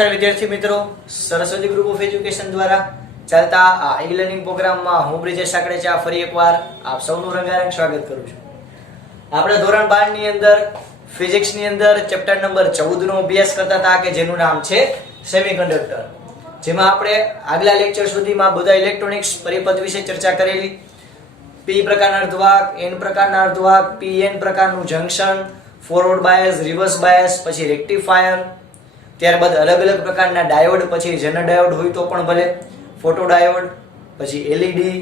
નમસ્કાર વિદ્યાર્થી મિત્રો, સરસ્વતી ગ્રુપ ઓફ એજ્યુકેશન દ્વારા ચાલતા આ ઈ લર્નિંગ પ્રોગ્રામમાં હું બ્રિજેશ સાકડેચા ફરી એકવાર આપ સૌનું રંગારંગ સ્વાગત કરું છું. આપણે ધોરણ 12 ની અંદર ફિઝિક્સ ની અંદર ચેપ્ટર નંબર 14 નો અભ્યાસ કરતા હતા કે જેનું નામ છે સેમિકન્ડક્ટર. જેમાં આપણે આગલા લેક્ચર સુધીમાં બધા ઇલેક્ટ્રોનિક્સ પરિપથ વિશે ચર્ચા કરેલી. પી પ્રકારના અર્ધવાહક, એન પ્રકારના અર્ધવાહક, પીએન પ્રકારનું junction, forward bias, reverse bias, પછી રેક્ટિફાયર, ત્યારબાદ અલગ અલગ પ્રકારના ડાયોડ, પછી જેનર ડાયોડ હોય તો પણ ભલે, ફોટો ડાયોડ, પછી એલઈડી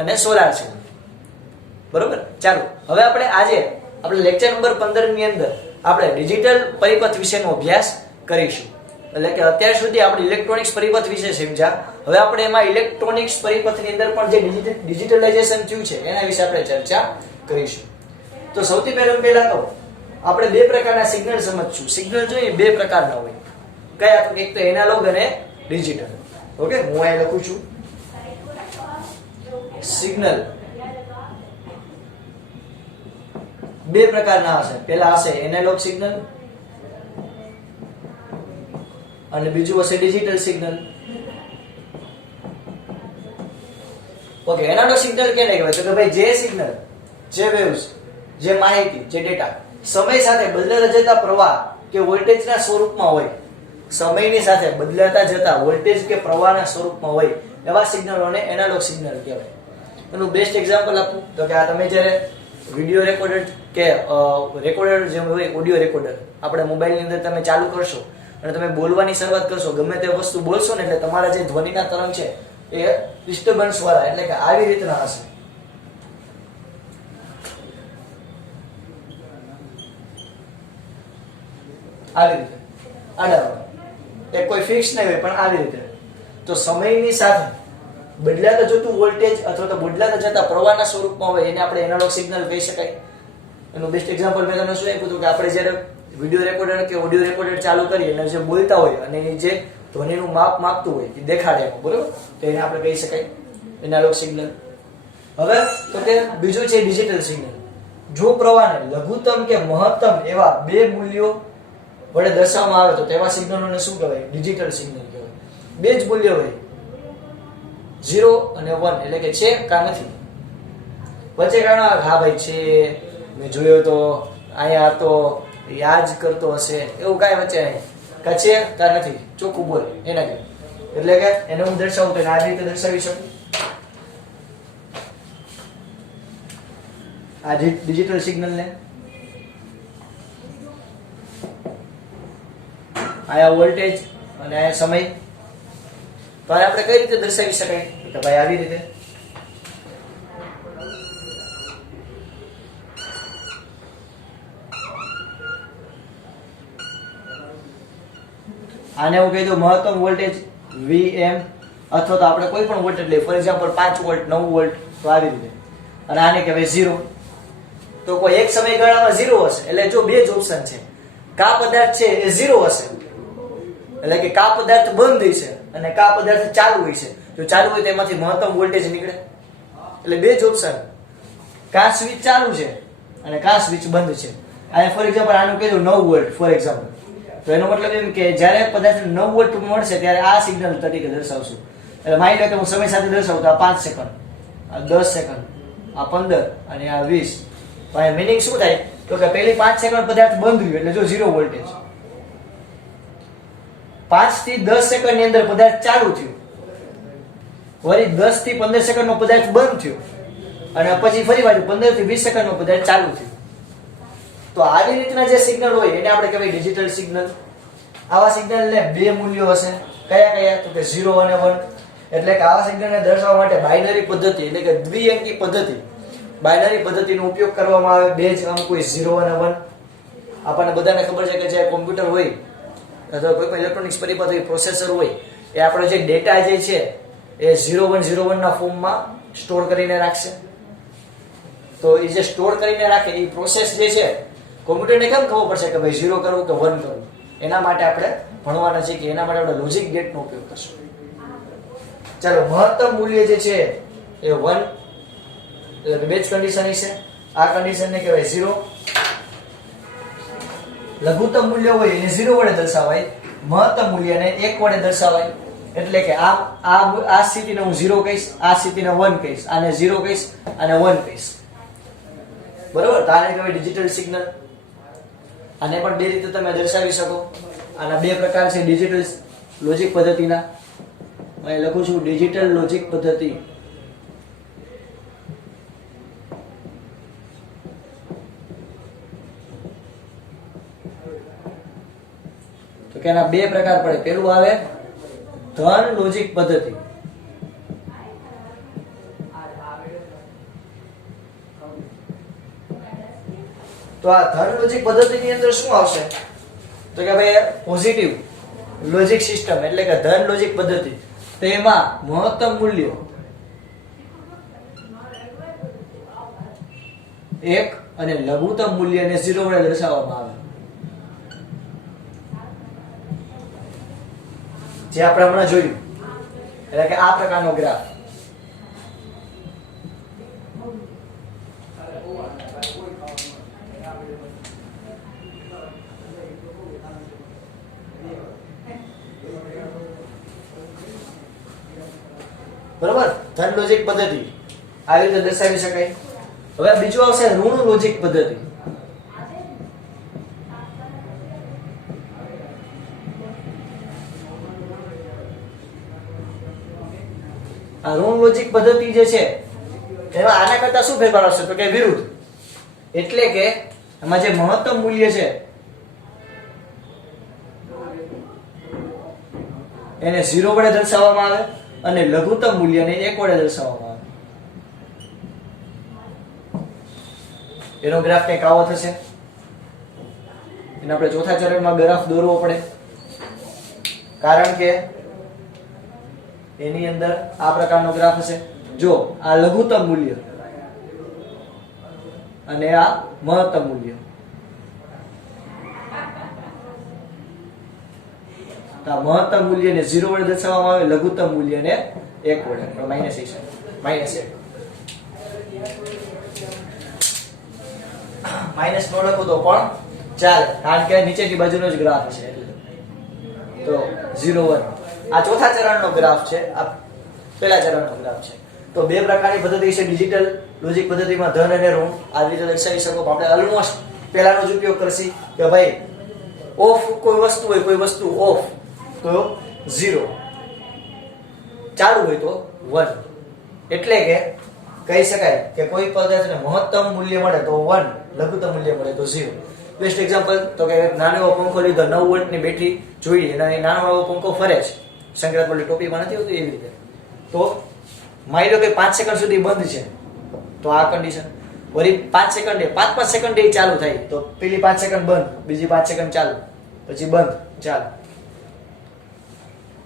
અને સોલાર સેલ. બરોબર, ચાલો હવે આપણે લેક્ચર નંબર 15 ની અંદર આપણે ડિજિટલ પરિપથ વિશેનો અભ્યાસ કરીશું. એટલે કે અત્યાર સુધી આપણે ઇલેક્ટ્રોનિક્સ પરિપથ વિશે સમજ્યા. હવે આપણે એમાં ઇલેક્ટ્રોનિક્સ પરિપથની અંદર પણ જે ડિજિટલાઇઝેશન થયું છે એના વિશે આપણે ચર્ચા કરીશું. તો સૌથી પહેલા તો આપણે બે પ્રકારના સિગ્નલ સમજશું. સિગ્નલ જોઈએ બે પ્રકારના હોય. કયા? તો એક તો એનાલોગ અને ડિજિટલ. ઓકે, હું અહીં લખું છું સિગ્નલ બે પ્રકારના હશે. પહેલા હશે એનાલોગ સિગ્નલ અને બીજું હશે digital signal. Okay, analog signal કેને કહેવાય? તો કે ભાઈ જે સિગ્નલ, જે વેવ્સ, જે માહિતી, જે ડેટા સમય સાથે બદલાતા જતા પ્રવાહ કે વોલ્ટેજના સ્વરૂપમાં હોય, સમયની સાથે બદલાતા જતા વોલ્ટેજ કે પ્રવાહના સ્વરૂપમાં હોય એવા સિગ્નલોને એનાલોગ સિગ્નલ કહેવાય. એનું બેસ્ટ એક્ઝામ્પલ આપું તો કે આ તમે જ્યારે વિડિયો રેકોર્ડર કે રેકોર્ડર જેમ હોય ઓડિયો રેકોર્ડર આપણે મોબાઈલની અંદર તમે ચાલુ કરશો અને તમે બોલવાની શરૂઆત કરશો, ગમે તે વસ્તુ બોલશો ને એટલે તમારા જે ધ્વનિના તરંગ છે એ ડિસ્ટર્બન્સ વાળા, એટલે કે આવી રીતના હશે. આવી રીતે આડા એ કોઈ ફિક્સ નહીં હોય પણ આવી રીતે. તો સમયની સાથે બદલાતા જતું વોલ્ટેજ અથવા તો બદલાતા જતા પ્રવાહના સ્વરૂપમાં હોય એને આપણે એનાલોગ સિગ્નલ કહી શકાય. એનું બેસ્ટ એક્ઝામ્પલ મેં તમને શું આપ્યું હતું કે આપણે જ્યારે વિડિયો રેકોર્ડર કે ઓડિયો રેકોર્ડર ચાલુ કરીએ અને જે બોલતા હોય અને એ જે ધ્વનિનું માપ માપતું હોય એ દેખાડે, બરોબર, તો એને આપણે કહી શકાય એનાલોગ સિગ્નલ. હવે તો કે બીજું છે ડિજિટલ સિગ્નલ. જો પ્રવાહને લઘુત્તમ કે મહત્તમ એવા બે મૂલ્યો વડે દર્શાવવામાં આવે તો તેવા સિગ્નલોને શું કહેવાય? ડિજિટલ સિગ્નલ કહેવાય. બે જ મૂલ્યો હોય, 0 અને 1, એટલે કે છે કા નથી. વચ્ચે કારણો હા ભાઈ છે, મેં જોયો તો, અહીંયા તો યાદ કરતો હશે, એવું કાંઈ વચ્ચે નહીં. કા છે કા નથી, ચોખ્ખું બોલ એના કે. એટલે કે એને હું દર્શાવું તો આ રીતે દર્શાવી શકું. આ ડિજિટલ સિગ્નલને આયા વોલ્ટેજ અને આયા સમય, તો આપણે કઈ રીતે દર્શાવી શકાય? તો ભાઈ આવી રીતે. આને હું કહી દઉં મહત્તમ વોલ્ટેજ Vm, અથવા તો આપણે કોઈ પણ વોલ્ટેજ લઈએ, ફોર એક્ઝામ્પલ 5 વોલ્ટ, 9 વોલ્ટ, તો આવી રીતે. અને આને કહેવાય 0. તો કોઈ એક સમયગાળામાં 0 હશે, એટલે જો બે જ ઓપ્શન છે, કા પદાર્થ છે એ 0 હશે, એટલે કે કા પદાર્થ બંધ છે અને કા પદાર્થ ચાલુ હોય છે. જો ચાલુ હોય તેમાંથી મહત્તમ વોલ્ટેજ નીકળે. એટલે બે જ ઓપ્શન, કા સ્વિચ ચાલુ છે અને કા સ્વિચ બંધ છે. આ ફોર એક્ઝામ્પલ આનું કહી દઉં 9 વોલ્ટ ફોર એક્ઝામ્પલ. તો એનો મતલબ એમ કે જ્યારે પદાર્થ 9 વોલ્ટ મળશે ત્યારે આ સિગ્નલ તરીકે દર્શાવશું. એટલે માની લો કે હું સમય સાથે દર્શાવું તો આ 5 સેકન્ડ, આ 10 સેકન્ડ, આ 15 અને આ 20. તો આ મીનિંગ શું થાય? તો કે પહેલી 5 સેકન્ડ પદાર્થ બંધ રહ્યો એટલે જો 0 વોલ્ટેજ. 5 થી 10 સેકન્ડ ની અંદર પદાર્થ ચાલુ થયો, વળી 10 થી 15 સેકન્ડ નો પદાર્થ બંધ થયો અને પછી ફરી પાછું 15 થી 20 સેકન્ડ નો પદાર્થ ચાલુ થયો. તો આવી રીતના જે સિગ્નલ હોય એને આપણે કહેવાય ડિજિટલ સિગ્નલ. આવા સિગ્નલને બે મૂલ્યો હશે. કયા કયા? તો કે 0 અને 1. એટલે કે આવા સિગ્નલને દર્શાવવા માટે બાઇનરી પદ્ધતિ, એટલે કે દ્વિઅંકી પદ્ધતિ, બાઇનરી પદ્ધતિનો ઉપયોગ કરવામાં આવે. બે જ અંક હોય, 0 અને 1. આપણને બધાને ખબર છે કે જે કોમ્પ્યુટર હોય અથવા કોઈ પણ ઇલેક્ટ્રોનિક્સ પરિપથ હોય, પ્રોસેસર હોય, એ આપણો જે ડેટા જે છે એ 0101 ના ફોર્મમાં સ્ટોર કરીને રાખશે. તો એ જે સ્ટોર કરીને રાખે એ પ્રોસેસ જે છે કોમ્પ્યુટરને કેમ ખબર પડશે કે ભાઈ 0 કરવું કે 1 કરવું? એના માટે આપણે ભણવાના છે કે એના માટે આપણે લોજિક ગેટનો ઉપયોગ કરશું. ચાલો, મહત્તમ મૂલ્ય જે છે એ 1, એટલે બે જ કન્ડિશન છે. આ કન્ડિશનને કહેવાય 0. લઘુત્તમ મૂલ્ય હોય એને 0 વડે દર્શાવાય મહત્તમ મૂલ્યને 1 વડે દર્શાવાય, એટલે કે આ સ્થિતિને હું 0 કહીશ, આ સ્થિતિને 1 કહીશ, આને 0 કહીશ, આને 1 કહીશ, બરોબર. તો આને કહેવાય ડિજિટલ સિગ્નલ. આને પણ બે રીતે તમે દર્શાવી શકો. આના બે પ્રકાર છે ડિજિટલ લોજિક પદ્ધતિના. અહીં લખું છું ડિજિટલ લોજિક પદ્ધતિ. તો કે આના બે પ્રકાર પડે. પેલું આવે ધન લોજિક પદ્ધતિ. તો આ ધન લોજિક પદ્ધતિની અંદર શું આવશે? તો કે ભાઈ પોઝિટિવ લોજિક સિસ્ટમ એટલે કે ધન લોજિક પદ્ધતિ. તો એમાં મહત્તમ મૂલ્ય 1 અને લઘુત્તમ મૂલ્યને 0 વડે દર્શાવવામાં આવે. જે આપણે હમણાં જોયું, એટલે કે આ પ્રકારનો ગ્રાફ. બરોબર. ધન લોજિક પદ્ધતિ આવી રીતે દર્શાવી શકાય. હવે બીજું આવશે ઋણ લોજિક પદ્ધતિ. આ ઋણ લોજિક પદ્ધતિ જે છે એમાં આના કરતા શું ફેરફાર આવશે? તો કે વિરુદ્ધ. એટલે કે આમાં જે મહત્તમ મૂલ્ય છે એને 0 વડે દર્શાવવામાં આવે અને લઘુત્તમ મૂલ્યને 1 વડે દર્શાવવામાં આવે. એનો ગ્રાફ કંઈક આવો થશે. એને આપણે ચોથા ચરણમાં ગ્રાફ દોરવો પડે, કારણ કે એની અંદર આ પ્રકારનો ગ્રાફ હશે. જો આ લઘુત્તમ મૂલ્ય અને આ મહત્તમ મૂલ્ય. તો આ મહત્તમ મૂલ્યને 0 વડે દર્શાવવામાં આવે, લઘુત્તમ મૂલ્યને 1 વડે. માઇનસ 1 માઇનસ નો લખો તો પણ ચાલે, કારણ કે નીચેની બાજુનો જ ગ્રાફ છે. તો 0 1 આ ચોથા ચરણનો ગ્રાફ છે, આ પહેલા ચરણનો ગ્રાફ છે. તો બે પ્રકારની પદ્ધતિ છે ડિજિટલ લોજિક પદ્ધતિમાં ધન અને ઋણ. આ રીતે દર્શાવી શકો. આપણે ઓલમોસ્ટ પહેલાનો જ ઉપયોગ કરશી કે ભાઈ ઓફ કોઈ વસ્તુ હોય, કોઈ વસ્તુ ઓફ તો 0, ચાલુ હોય તો 1. એટલે કે કહી શકાય કે કોઈ પદાર્થને મહત્તમ મૂલ્ય મળે તો 1, લઘુત્તમ મૂલ્ય મળે તો 0. બેસ્ટ એક્ઝામ્પલ તો કે નાનો એવો પંખો લીધો, 9 વોલ્ટની બેટરી જોઈ અને નાનો એવો પંખો ફરે છે, સંક્રાંત ટોપીમાં નથી હોતું એવી રીતે. તો માની લો કે 5 સેકન્ડ સુધી બંધ છે, તો આ કન્ડિશન. વળી 5 સેકન્ડે 5 સેકન્ડે ચાલુ થાય, તો પેલી 5 સેકન્ડ બંધ, બીજી 5 સેકન્ડ ચાલુ, પછી બંધ, ચાલુ.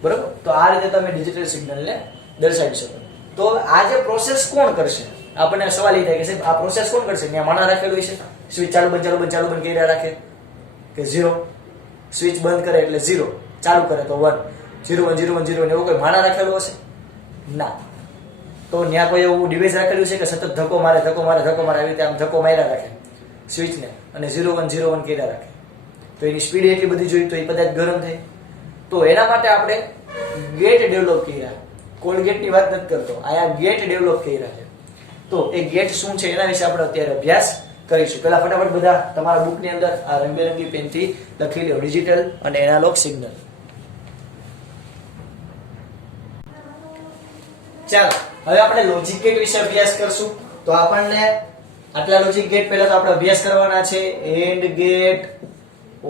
બરોબર. તો આ રીતે તમે ડિજિટલ સિગ્નલને દર્શાવી શકો. તો આ જે પ્રોસેસ કોણ કરશે? આપણને સવાલ એ થાય કે સાહેબ આ પ્રોસેસ કોણ કરશે? ત્યાં માણા રાખેલું છે, સ્વિચ ચાલુ બંધ કર્યા રાખે કે 0, સ્વિચ બંધ કરે એટલે 0, ચાલુ કરે તો 1, 0 1 0 1 0 એવો કોઈ માણા રાખેલો હશે? ના. તો ત્યાં કોઈ એવું ડિવાઇસ રાખેલું છે કે સતત ધક્કો મારે આવી રીતે આમ ધક્કો માર્યા રાખે સ્વિચને અને 0 1 0 1 કર્યા રાખે? તો એની સ્પીડ એટલી બધી જોઈ તો એ પદાર્થ ગરમ થાય. તો એના માટે આપણે ગેટ ડેવલપ કર્યા. કોલગેટની વાત નથી કરતો, આ ગેટ ડેવલપ કર્યા છે. તો એ ગેટ શું છે એના વિશે આપણે અત્યારે અભ્યાસ કરીશું. પહેલા ફટાફટ બધા તમારા બુકની અંદર આ રંગબેરંગી પેનથી લખી લો ડિજિટલ અને એનાલોગ સિગ્નલ. ચાલો હવે આપણે લોજિક ગેટ વિશે અભ્યાસ કરશું. તો આપણને આટલા લોજિક ગેટ પહેલા તો આપણે અભ્યાસ કરવાના છે. And gate,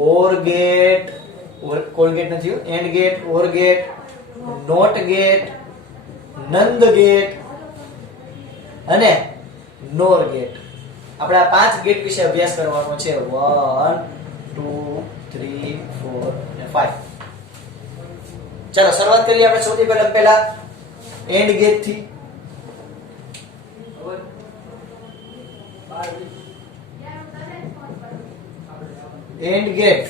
or gate, Colgate નથી, and gate, or gate, not gate, nand gate અને નોર ગેટ. આપણે આ 5 ગેટ વિશે અભ્યાસ કરવાનો છે. 1 2 3 4 અને 5. ચાલો શરૂઆત કરીએ આપણે સૌથી પહેલા એન્ડ ગેટ થી. એન્ડ ગેટ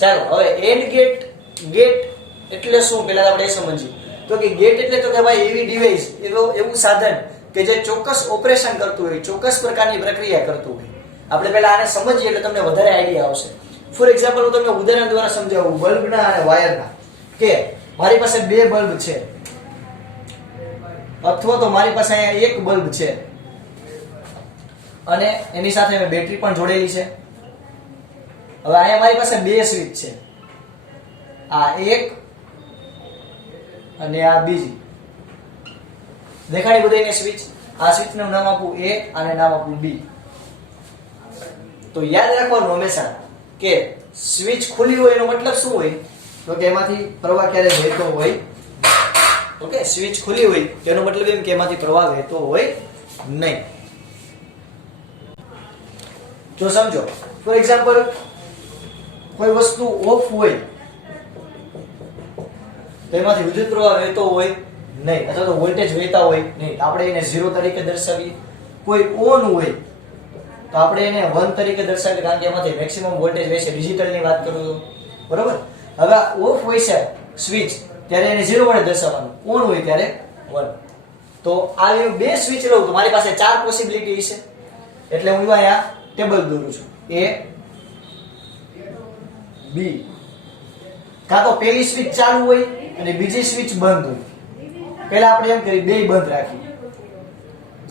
ચાલો હવે એન્ડ ગેટ એટલે શું પહેલા આપણે એ સમજીએ. તો કે ગેટ એટલે તો કે ભાઈ એવી ડિવાઇસ, એવું સાધન કે જે ચોક્કસ ઓપરેશન કરતું હોય, ચોક્કસ પ્રકારની પ્રક્રિયા કરતું હોય. આપણે પહેલા આને સમજીએ એટલે તમને વધારે આઈડિયા આવશે. ફોર એક્ઝામ્પલ હું તમને ઉદાહરણ દ્વારા સમજાવું બલ્બના અને વાયરના, કે મારી પાસે બે બલ્બ છે અથવા તો મારી પાસે અહીંયા એક બલ્બ છે અને એની સાથે મેં બેટરી પણ જોડેલી છે. હવે અહીંયા મારી પાસે બે સ્વિચ છે, આ એક અને આ બીજી. દેખાડી બધાને સ્વિચ? આ સ્વિચનું નામ આપું A અને નામ આપું B. તો યાદ રાખવાનું હંમેશા કે સ્વિચ ખુલ્લી હોય એનો મતલબ શું હોય? તો કે એમાંથી પ્રવાહ ક્યારે વહેતો હોય. ઓકે, સ્વિચ ખુલ્લી હોય તેનો મતલબ એમ કે એમાંથી પ્રવાહ વહેતો હોય નહીં. જો સમજો, ફોર એક્ઝામ્પલ કોઈ વસ્તુ ઓફ હોય તો એમાંથી વિદ્યુત પ્રવાહ વહેતો હોય નહીં, અથવા તો વોલ્ટેજ વહેતા હોય નહીં. આપણે એને 0 તરીકે દર્શાવીએ. કોઈ ઓન હોય તો આપણે એને 1 તરીકે દર્શાવીએ, કારણ કે એમાંથી મેક્સિમમ વોલ્ટેજ વહેશે. ડિજિટલની વાત કરું તો બરોબર. હવે ઓફ હોય છે સ્વિચ ત્યારે એને 0 વડે દર્શાવવાનું, ઓન હોય ત્યારે 1. તો આ બે સ્વિચ લઉં તો મારી પાસે 4 પોસિબિલિટી છે. એટલે હું અહીંયા ટેબલ દોરું છું, A B. કાં તો પહેલી સ્વિચ ચાલુ હોય અને બીજી સ્વિચ બંધ હોય. પહેલા આપણે એમ કરી બે બંધ રાખી,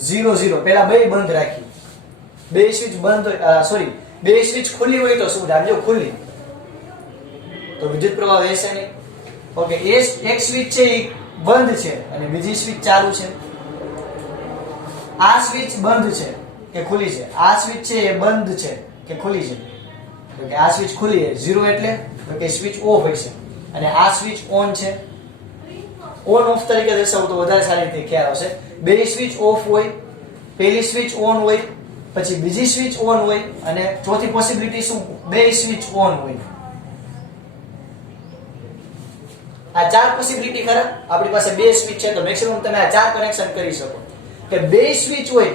0 0. પહેલા બે બંધ રાખી, બે સ્વિચ બંધ સોરી બે સ્વિચ ખુલ્લી હોય તો શું રાખજો? ખુલ્લી. તો વિદ્યુત પ્રવાહ વહેશે નહીં. ઓકે, એક સ્વિચ છે એ બંધ છે અને બીજી સ્વિચ ચાલુ છે. આ સ્વિચ બંધ છે કે ખુલ્લી છે? આ સ્વિચ છે એ બંધ છે કે ખુલ્લી છે? તો કે આ સ્વિચ ખુલ્લી છે. 0 એટલે તો કે સ્વિચ ઓફ હશે અને આ સ્વિચ ઓન છે. ઓન ઓફ તરીકે દર્શાવું તો વધારે સારી રીતે ખ્યાલ આવશે. બે સ્વિચ ઓફ હોય, પહેલી સ્વિચ ઓન હોય, પછી બીજી સ્વિચ ઓન હોય અને ચોથી પોસિબિલિટી શું? બે સ્વિચ ઓન હોય. આ 4 પોસિબિલિટી ખરા? આપણી પાસે બે સ્વિચ છે તો મેક્સિમમ તમે આ 4 કનેક્શન કરી શકો. કે બે સ્વિચ હોય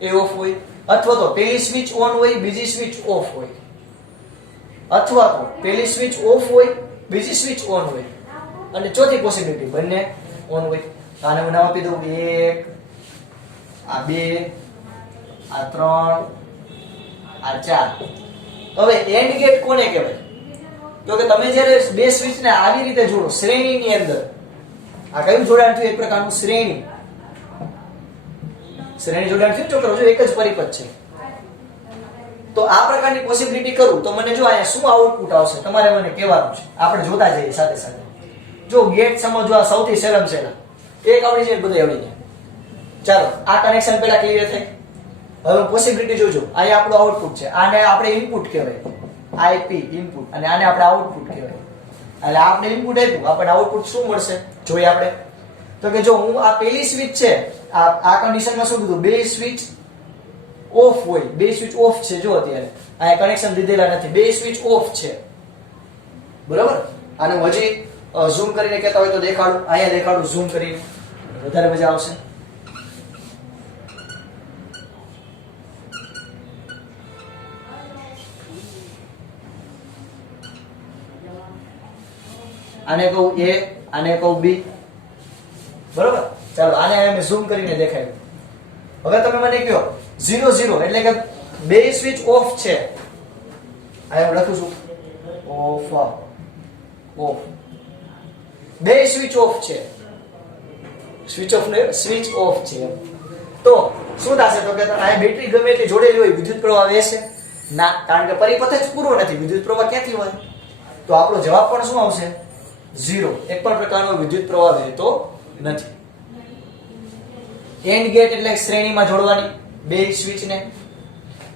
એ ઓફ હોય, અથવા તો પહેલી સ્વિચ ઓન હોય, બીજી સ્વિચ ઓફ હોય, અથવા તો પહેલી સ્વિચ ઓફ હોય, બીજી સ્વિચ ઓન હોય અને ચોથી પોસિબિલિટી બંને ઓન હોય. આને હું નામ આપી દઉં 1, આ 2, આ 3, આ 4. હવે એન્ડ ગેટ કોને કહેવાય? તો કે તમે જ્યારે બે સ્વિચને આવી રીતે જોડો શ્રેણીની અંદર, આ કયું જોડાણ થયું? એક પ્રકારનું શ્રેણી જોડાણ થયું. ચોક્કસ જો એક જ પરિપથ છે. તો આ પ્રકારની પોસિબિલિટી કરું તો મને જો અહીંયા શું આઉટપુટ આવશે તમારે મને કહેવાનું છે. આપણે જોતા જઈએ સાથે સાથે. જો ગેટ સમજવા સૌથી સરળ છે, એક આવડી જાય બધું આવડી જાય. ચાલો આ કનેક્શન પહેલા ક્લિયર થાય. હવે પોસિબિલિટી જોજો. અહીંયા આપણું આઉટપુટ છે, આને આપણે ઇનપુટ કહેવાય, IP ઇનપુટ, અને આને આપણે આઉટપુટ કહેવાય. એટલે આપણે ઇનપુટ આપ્યું, આપણને આઉટપુટ શું મળશે જોઈએ આપણે. તો કે જો હું આ પહેલી સ્વિચ છે, આ કન્ડિશનમાં શું કીધું? બે સ્વિચ ઓફ હોય, બે સ્વિચ ઓફ છે. જો અત્યારે અહીંયા કનેક્શન દીધેલા નથી, બે સ્વિચ ઓફ છે બરાબર. આને હું હજી ઝૂમ કરીને કહેતા હોય તો દેખાડું, અહીંયા દેખાડું ઝૂમ કરીને, વધારે મજા આવશે. આને કહું A, આને કહું B. બરોબર. ચાલો આને મેં ઝૂમ કરીને દેખાડ્યું. હવે તમે મને કહો 0 0 એટલે કે બે સ્વિચ ઓફ છે. આ હું લખું છું ઓફ ઓફ. બે સ્વિચ ઓફ છે, સ્વિચ ઓફ ને સ્વિચ ઓફ છે. તો શું થશે? તો કે આ બેટરી ગમે એટલી જોડેલી હોય વિદ્યુત પ્રવાહ વહેશે ના, કારણ કે પરિપથ જ પૂરો નથી. વિદ્યુત પ્રવાહ ક્યાંથી હોય? તો આપણો જવાબ પણ શું આવશે? 0. એક પણ પ્રકારનો વિદ્યુત પ્રવાહ વહેતો નથી. એન્ડ ગેટ એટલે શ્રેણીમાં જોડવાની બે સ્વિચને.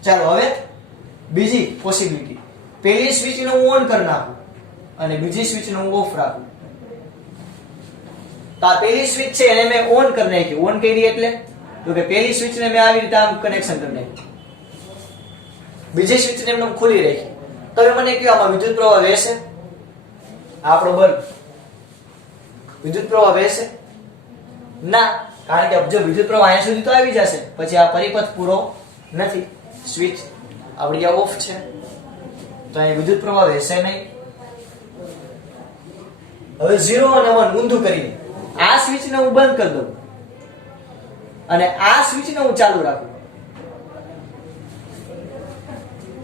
ચાલો હવે બીજી પોસિબિલિટી, પહેલી સ્વિચને હું ઓન કરી નાખું અને બીજી સ્વિચને હું ઓફ રાખું. તો આ પહેલી સ્વિચ છે એને મેં ઓન કરી નાખી. ઓન કરી એટલે તો કે પહેલી સ્વિચને મેં આવી રીતે આમ કનેક્શન કરી નાખ્યું, બીજી સ્વિચને એમને ખુલ્લી રાખી. તો હવે મને કહો આમાં વિદ્યુત પ્રવાહ વહેશે? આપણો બલ્બ વિદ્યુત પ્રવાહ વહેશે ના, કારણ કે જો વિદ્યુત પ્રવાહ અહીંયા સુધી તો આવી જશે, પછી આ પરિપથ પૂરો નથી. સ્વિચ આપણી આ ઓફ છે તો અહીં વિદ્યુત પ્રવાહ વહેશે નહીં. હવે 0 અને 1 ઊંધું કરીને આ સ્વિચને હું બંધ કરી દઉં અને આ સ્વિચને હું ચાલુ રાખું.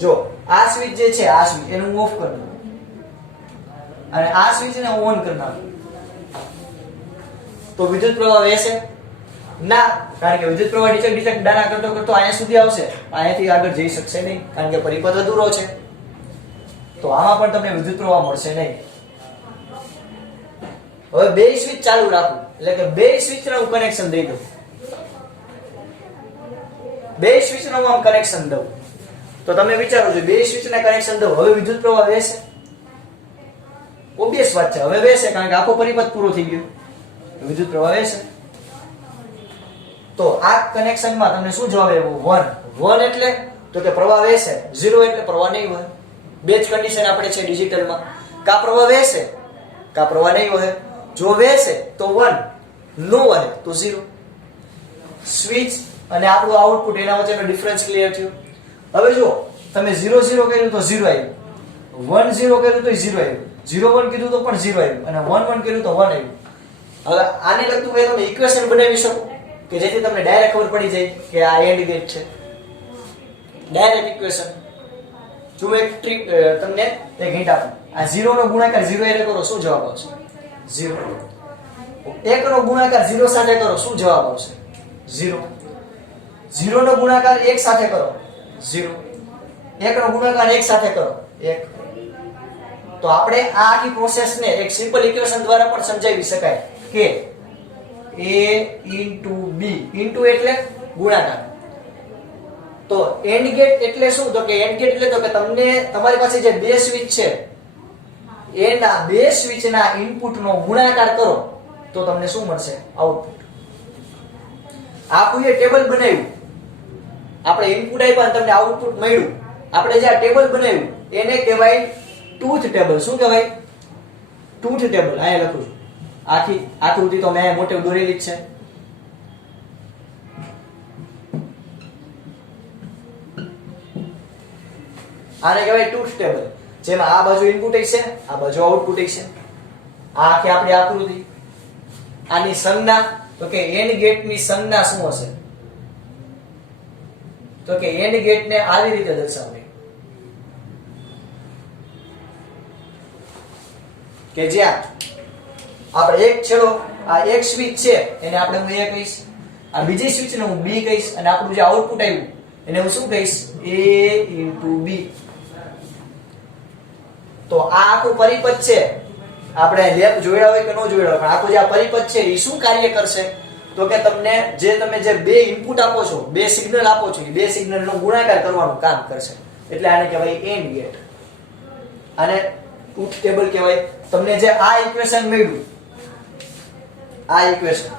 જો આ સ્વિચ જે છે, આ સ્વિચ એને હું ઓફ કરી દઉં અને આ સ્વિચ ને હું ઓન કરી નાખું, તો વિદ્યુત પ્રવાહ વહેશે ના, કારણ કે વિદ્યુત પ્રવાહ ડિટેક્ટ ડાના કરતો કરતો અહીંયા સુધી આવશે, અહીંયાથી આગળ જઈ શકશે નહીં, કારણ કે પરિપથ અધૂરો છે. તો આમાં પણ તમને વિદ્યુત પ્રવાહ મળશે નહીં. હવે બે સ્વિચ ચાલુ રાખું, એટલે કે બે સ્વિચ ને હું કનેક્શન દઈ દઉં, બે સ્વિચ નું હું કનેક્શન દઉં, તો તમે વિચારો છો બે સ્વિચ ને કનેક્શન દઉં, હવે વિદ્યુત પ્રવાહ વહેશે? ઓબ્વિયસ વાત છે, હવે વહેશે, કારણ કે આખો પરિપથ પૂરો થઈ ગયો, વિદ્યુત પ્રવાહ વહેશે. તો આ કનેક્શનમાં તમને શું જવાબ આવ્યો? 1 એટલે તો કે પ્રવાહ વહેશે, 0 એટલે પ્રવાહ નહીં વહે. બે જ કન્ડિશન આપણે છે ડિજિટલમાં, કા પ્રવાહ વહેશે કા પ્રવાહ નહીં વહે. જો વહેશે તો 1, નો વહે તો 0. સ્વિચ અને આપણું આઉટપુટ એના વચ્ચેનો ડિફરન્સ ક્લિયર થયો. હવે જો તમે 0 0 કર્યું તો 0 આવ્યું, 1 0 કર્યું તો 0 આવ્યું, 0 1 કીધું તો પણ 0 આવ્યું, અને 1 1 કર્યું તો 1 આવ્યું. હવે આને લગતું કોઈ તમે ઇક્વેશન બનાવી શકો કે જેથી તમને ડાયરેક્ટ ખબર પડી જાય કે આ એન્ડ ગેટ છે. ડાયરેક્ટ ઇક્વેશન જો એક ટ્રીક તમને એક હિન્ટ આપું, આ 0 નો ગુણાકાર 0 સાથે કરો, શું જવાબ આવશે? 0. 1 નો ગુણાકાર 0 સાથે કરો, શું જવાબ આવશે? 0. 0 નો ગુણાકાર 1 સાથે કરો, 0. 1 નો ગુણાકાર 1 સાથે કરો, 1. તો આપણે આ આખી પ્રોસેસને એક સિમ્પલ ઇક્વેશન દ્વારા પણ સમજાવી શકાય કે a into b into એટલે ગુણાકાર. તો એન્ડ ગેટ એટલે શું? તો કે એન્ડ ગેટ એટલે તો કે તમને તમારી પાસે જે બે સ્વિચ છે એના બે સ્વિચના ઇનપુટનો ગુણાકાર કરો તો તમને શું મળશે? આઉટપુટ. આખું એ ટેબલ બનાવ્યું, આપણે ઇનપુટ આપ્યા અને તમને આઉટપુટ મળ્યું. આપણે જે આ ટેબલ બનાવ્યું એને કહેવાય ટ્રુથ ટેબલ. શું કહેવાય? Truth table. અહીંયા લખું છું, આખી આકૃતિ તો મેં મોટે દોરેલી જ છે. આને કહેવાય ટ્રુથ ટેબલ, જેમાં આ બાજુ ઇનપુટ છે, આ બાજુ આઉટપુટ છે. આ આખી આપણી આકૃતિ. આની સંજ્ઞા તો કે એન્ડ ગેટ ની સંજ્ઞા શું હશે? તો કે એન્ડ ગેટ ને આવી રીતે દર્શાવવી કે જ્યાં આપણે એક છેડો, આ એક સ્વિચ છે એને આપણે હું A કહીશ, આ બીજી સ્વિચ ને હું B કહીશ, અને આપણું જે આઉટપુટ આવ્યું એને હું શું કહીશ? A into B. તો આ આખું પરિપથ છે, આપણે લેપ જોડ્યા હોય કે ન જોડ્યા હોય, પણ આખું જે આ પરિપથ છે એ શું કાર્ય કરશે? તો કે તમને તમે જે બે ઇનપુટ આપો છો, બે સિગ્નલ આપો છો, એ બે સિગ્નલનો ગુણાકાર કરવાનું કામ કરશે. એટલે આને કહેવાય એન્ડ ગેટ. આને ટ્રુથ ટેબલ કહેવાય. તમને જે આ ઇક્વેશન મળ્યું, આ ઇક્વેશન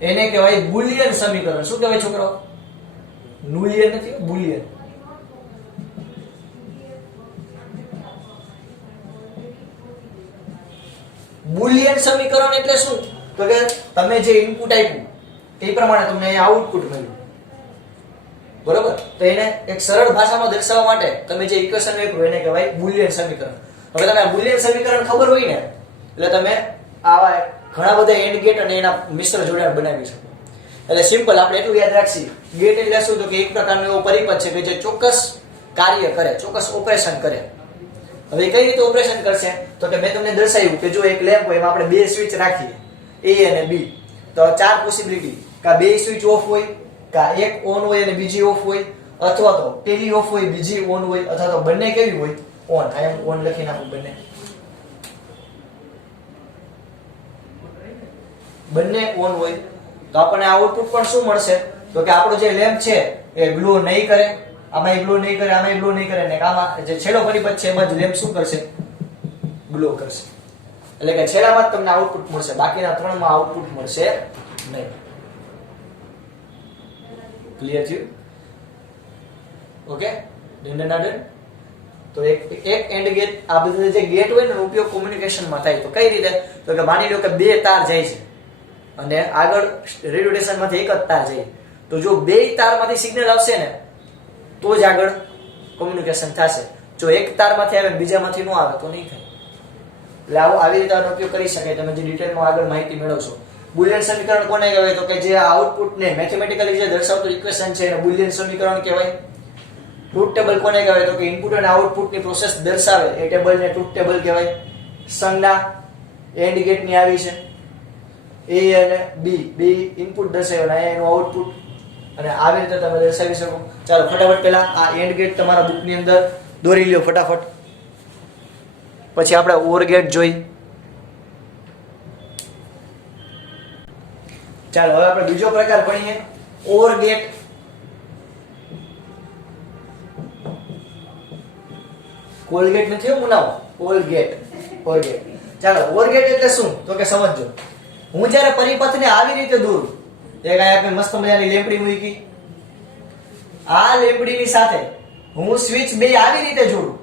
એને કહેવાય બુલિયન સમીકરણ. શું કહેવાય છોકરાઓ? નુલિયન નથી, બુલિયન. બુલિયન સમીકરણ એટલે શું? તો કે તમે જે ઇનપુટ આપ્યું એ પ્રમાણે તમને આઉટપુટ મળ્યું, બરોબર? તો એને એક સરળ ભાષામાં દર્શાવવા માટે તમે જે ઇક્વેશન આપ્યું એને કહેવાય બુલિયન સમીકરણ. હવે તમે આ બુલિયન સમીકરણ ખબર હોય ને એટલે તમે આવા ઘણા બધા એન્ડ ગેટ અને એના મિશ્ર જોડાણ બનાવી શકો. એટલે સિમ્પલ આપણે એટલું યાદ રાખીએ, ગેટ એટલે શું? તો કે એક પ્રકારનો એવો પરિપથ છે કે જે ચોક્કસ કાર્ય કરે, ચોક્કસ ઓપરેશન કરે. હવે કઈ રીતે ઓપરેશન કરશે? તો કે મેં તમને દર્શાવ્યું કે જો એક લેમ્પ હોય એમાં આપણે બે સ્વિચ રાખીએ A અને B, તો ચાર પોસિબિલિટી, કા બે સ્વિચ ઓફ હોય, કા એક ઓન હોય અને બીજી ઓફ હોય, અથવા તો પેલી ઓફ હોય બીજી ઓન હોય, અથવા તો બંને કેવી હોય? ઓન. આ એમ ઓન લખી નાખું, બંને ઓન હોય. તો આપણને આઉટપુટ પણ શું મળશે? તો કે આપણો જે લેમ્પ છે એ ગ્લો નહીં કરે, આમાં ગ્લો નહીં કરે, આમાં ગ્લો નહીં કરે, ને આમાં જે છેલ્લો પરિપથ છે એમાં જ લેમ્પ શું કરશે? ગ્લો કરશે. એટલે કે છેલ્લામાં જ તમને આઉટપુટ મળશે, બાકીના ત્રણમાં આઉટપુટ મળશે નહીં. ક્લિયર થયું? Okay, done. તો એક એન્ડ ગેટ, આ બધા જે ગેટ હોય ને ઉપયોગ કોમ્યુનિકેશનમાં થાય. તો કઈ રીતે? તો કે માની લો કે બે તાર જાય છે અને આગળ રેડિયો સ્ટેશનમાંથી એક જ તાર જાય, તો જો બે તારમાંથી સિગ્નલ આવશે ને તો જ આગળ કોમ્યુનિકેશન થશે. જો એક તારમાંથી આવે બીજામાંથી ન આવે તો નહીં થાય. એટલે આવી રીતે આનો ઉપયોગ કરી શકાય. તમે જે ડિટેલમાં આગળ માહિતી મેળવશો. બુલિયન સમીકરણ કોને કહેવાય? તો કે જે આઉટપુટને મેથેમેટિકલી જે દર્શાવતું ઇક્વેશન છે એને બુલિયન સમીકરણ કહેવાય. ટ્રુથ ટેબલ કોને કહેવાય? તો કે ઇનપુટ અને આઉટપુટની પ્રોસેસ દર્શાવે એ ટેબલને ટ્રુથ ટેબલ કહેવાય. સંજ્ઞા એન્ડ ગેટની આવી છે, એ અને બી બે ઇનપુટ દર્શાવે અને એનું આઉટપુટ, અને આવી રીતે તમે દર્શાવી શકો. ચાલો ફટાફટ પહેલા આ એન્ડ ગેટ તમારા બુકની અંદર દોરી લ્યો ફટાફટ, પછી આપણે ઓર ગેટ જોઈ. ચાલો હવે આપણે બીજો પ્રકાર ભણીએ, ઓર ગેટ. કોલગેટ નથી હો મુનાવો, ઓલગેટ, ઓલગેટ. ચાલો ઓર ગેટ એટલે શું? તો કે સમજજો. હું જ્યારે પરિપથને આવી રીતે દોરું, એક આ આપણે મસ્ત મજાની લેમ્પડી મૂકી, આ લેમ્પડીની સાથે હું સ્વિચ બે આવી રીતે જોડું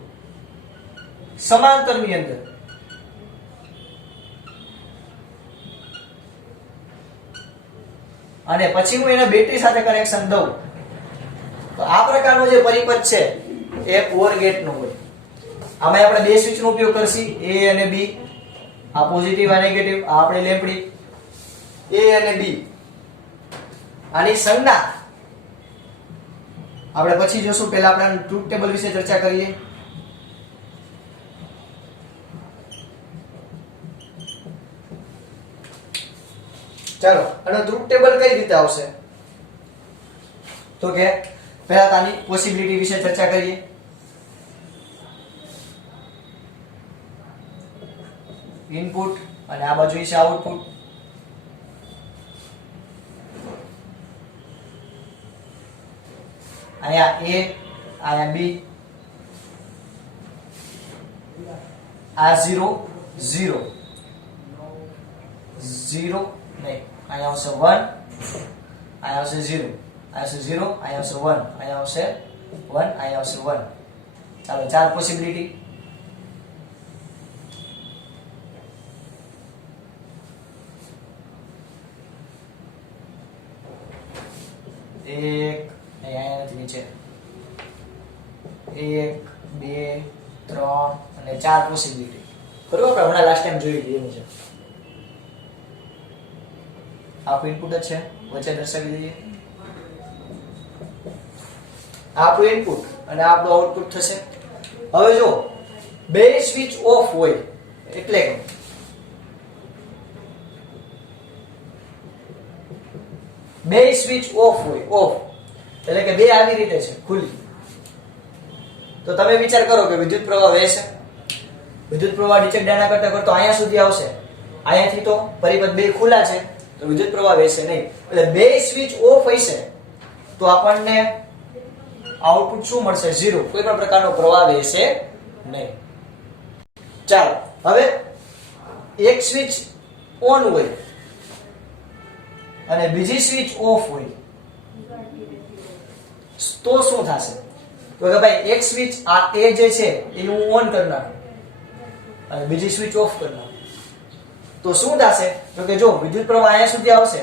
સમાંતરની અંદર, અને પછી હું એને બેટરી સાથે કનેક્શન દઉં, તો આ પ્રકારનો જે પરિપથ છે એ ઓર ગેટનો હોય. આમાં આપણે બે સ્વિચનો ઉપયોગ કરશી, એ અને બી. આ પોઝિટિવ અને નેગેટિવ, આ આપણી લેમ્પડી એ અને બી. આની સંજ્ઞા આપણે પછી જોશું, પહેલા આપણે ટ્રુથ ટેબલ વિશે ચર્ચા કરીએ. ચાલો, અને ટ્રુથ ટેબલ કઈ રીતે આવશે? તો કે પહેલા આની પોસિબિલિટી વિશે ચર્ચા કરીએ. ઇનપુટ અને આ બાજુ છે આઉટપુટ. અહીંયા એ, અહીંયા બી, આ 0 0 0 નહીં, અહીંયા આવશે 1, અહીંયા આવશે 0, અહીંયા આવશે 0, અહીંયા આવશે 1, અહીંયા આવશે 1, અહીંયા આવશે 1. ચાલો 4 પોસિબિલિટી. એક અહીંયા નથી નીચે, 1 2 3 અને 4 પોસિબિલિટી. બરોબર, આપણે હમણાં લાસ્ટ ટાઈમ જોઈ લીધી એની છે. આપણું ઇનપુટ જ છે, વચ્ચે દર્શાવી દઈએ. આપણું ઇનપુટ અને આપણું આઉટપુટ થશે. હવે જો બે સ્વિચ ઓફ હોય એટલે કે બે સ્વિચ ઓફ હોય, ઓફ એટલે કે બે આવી રીતે છે ખુલ્લી, તો તમે વિચાર કરો કે વિદ્યુત પ્રવાહ વહેશે. વિદ્યુત પ્રવાહ નીચે ડાના કરતા કરતો અહીંયા સુધી આવશે, અહીંયાથી તો પરિપથ બે ખુલ્લા છે તો વિદ્યુત પ્રવાહ વહેશે નહીં. એટલે બે સ્વિચ ઓફ હશે તો આપણને આઉટપુટ શું મળશે? 0. કોઈ પણ પ્રકારનો પ્રવાહ વહેશે નહીં. ચાલો હવે એક સ્વિચ ઓન હોય અને બીજી સ્વિચ ઓફ હોય તો શું થશે? તો કે ભાઈ એક સ્વિચ આ એ જે છે એ હું ઓન કરી નાખું અને બીજી સ્વિચ ઓફ કરી નાખું તો શું થશે? તો કે જો વિદ્યુત પ્રવાહ અહીંયા સુધી આવશે.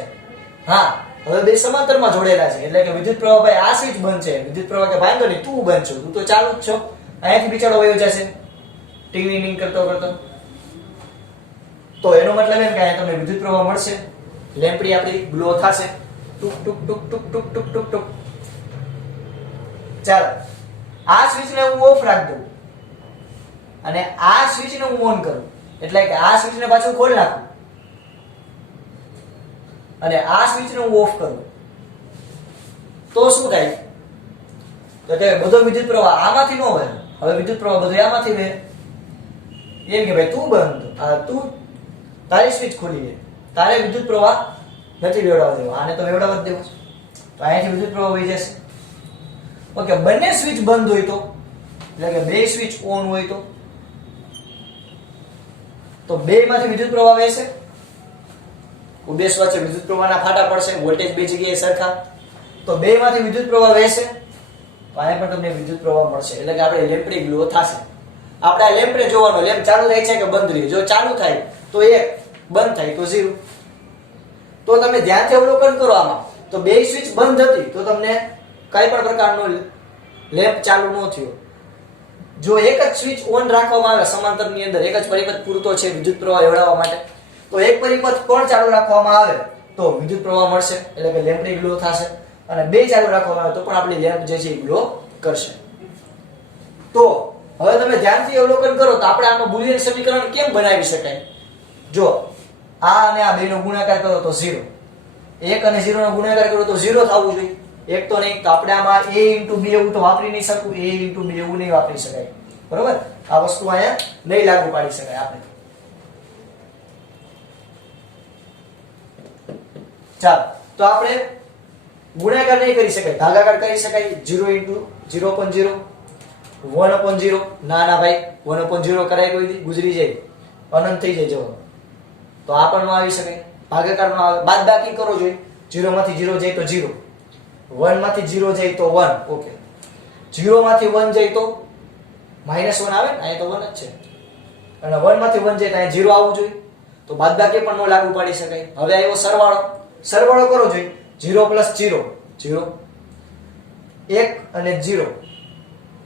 હા, હવે બે સમાંતરમાં જોડેલા છે એટલે કે વિદ્યુત પ્રવાહ ભાઈ આ સ્વિચ બંધ છે, વિદ્યુત પ્રવાહ કે વાંધો નહીં તું બંધ છો, તું તો ચાલુ જ છો, અહીંયાથી બિચારો વયો જશે ટીવી કરતો કરતો. તો એનો મતલબ એમ કે અહીંયા તમને વિદ્યુત પ્રવાહ મળશે, લેમ્પડી આપણી ગ્લો થશે, ટુક ટુક ટુક ટુક ટુક ટુક ટુક ટુક. ચાલો આ સ્વિચને હું ઓફ રાખી દઉં અને આ સ્વિચને હું ઓન કરું, એટલે કે આ સ્વિચને પાછું ખોલી નાખું અને આ સ્વિચને હું ઓફ કરું તો શું થાય? તો તે બધો વિદ્યુત પ્રવાહ આમાંથી ન વહે. હવે વિદ્યુત પ્રવાહ બધો આમાંથી વહે. એમ કે ભાઈ તું બંધ, તું તારી સ્વિચ ખોલી લે, તારે વિદ્યુત પ્રવાહ નથી વેવડાવવા દેવો, આને તો વેવડાવવા જ દેવો. તો અહીંયાથી વિદ્યુત પ્રવાહ વહી જશે. ઓકે, બંને સ્વિચ બંધ હોય તો, એટલે કે બે સ્વિચ ઓન હોય તો બે માંથી વિદ્યુત પ્રવાહ વહેશે. ઉદ્દેશ વચ્ચે વિદ્યુત પ્રવાહના ફાટા પડશે, વોલ્ટેજ બે જગ્યાએ સરખા, તો બે માંથી વિદ્યુત પ્રવાહ વહેશે તો અહીંયા પણ તમને વિદ્યુત પ્રવાહ મળશે. એટલે કે આપણે લેમ્પડી ગ્લો થશે. આપણે આ લેમ્પને જોવાનો, લેમ્પ ચાલુ થાય છે કે બંધ રહે. જો ચાલુ થાય તો 1, બંધ થાય તો 0. તો તમે ધ્યાનથી અવલોકન કરો આમાં, તો બે સ્વિચ બંધ હતી તો તમને કઈ પણ પ્રકારનો લેમ્પ ચાલુ ન થયો. જો એક જ સ્વિચ ઓન રાખવામાં આવે સમાંતરની અંદર, એક જ પરિપથ પૂરતો છે વિદ્યુત પ્રવાહ એવડાવવા માટે, તો એક પરિપથ પણ ચાલુ રાખવામાં આવે તો વિદ્યુત પ્રવાહ મળશે, એટલે કે લેમ્પની ગ્લો થશે. અને બે ચાલુ રાખવામાં આવે તો પણ આપણી લેમ્પ જે છે એ ગ્લો કરશે. તો હવે તમે ધ્યાનથી અવલોકન કરો તો આપણે આમાં બુલિયન સમીકરણ કેમ બનાવી શકાય? જો આ અને આ બેનો ગુણાકાર કરો તો 0, 1 અને 0 નો ગુણાકાર કરો તો 0 થવું જોઈએ, એક તો નહીં. તો આપણે આમાં a * b એવું તો વાપરી નહીં શકું, a * b એવું નહીં વાપરી શકાય, બરોબર? આ વસ્તુ અહીંયા નહીં લાગુ પાડી શકાય આપણે. ચાલો, તો આપણે ગુણાકાર નહીં કરી શકાય, ભાગાકાર કરી શકાય. 0 * 0.0, 1/0. ના ભાઈ, 1/0 કરાય કોઈ દી? ગુજરી જાય, અનંત થઈ જાય જવાબ. તો આ પણ ન આવી શકાય, ભાગાકાર ન આવે. બાદબાકી કરો જોઈએ, 0 માંથી 0 જાય તો 0, 1 માંથી 0 જાય તો 1. ઓકે, 0 માંથી 1 જાય તો -1 આવે ને, અહીંયા તો 1 જ છે. અને 1 માંથી 1 જાય તો અહીંયા 0 આવવું જોઈએ. તો બાદબાકી પણ ન લાગુ પાડી શકાય. હવે આવ્યો સરવાળો, સરવાળો કરો જોઈએ. 0 + 0 0, 1 અને 0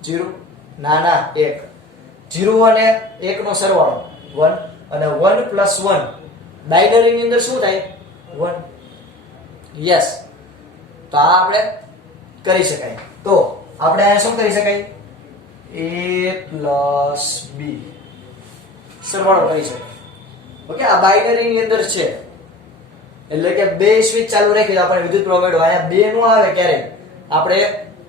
0, ના 1, 0 અને 1 નો સરવાળો 1, અને 1 + 1 બાઇનરી ની અંદર શું થાય? 1. યસ, તો આ આપણે કરી શકાય. તો આપણે અહીંયા શું કરી શકાય? a + b સરવાળો કરી શકાય. ઓકે, આ બાઇનરી ની અંદર છે એટલે કે બે સ્વિચ ચાલુ રાખી આપણે વિદ્યુત પ્રવાહ મેળવો. અહીંયા બે નો આવે ક્યારે? આપણે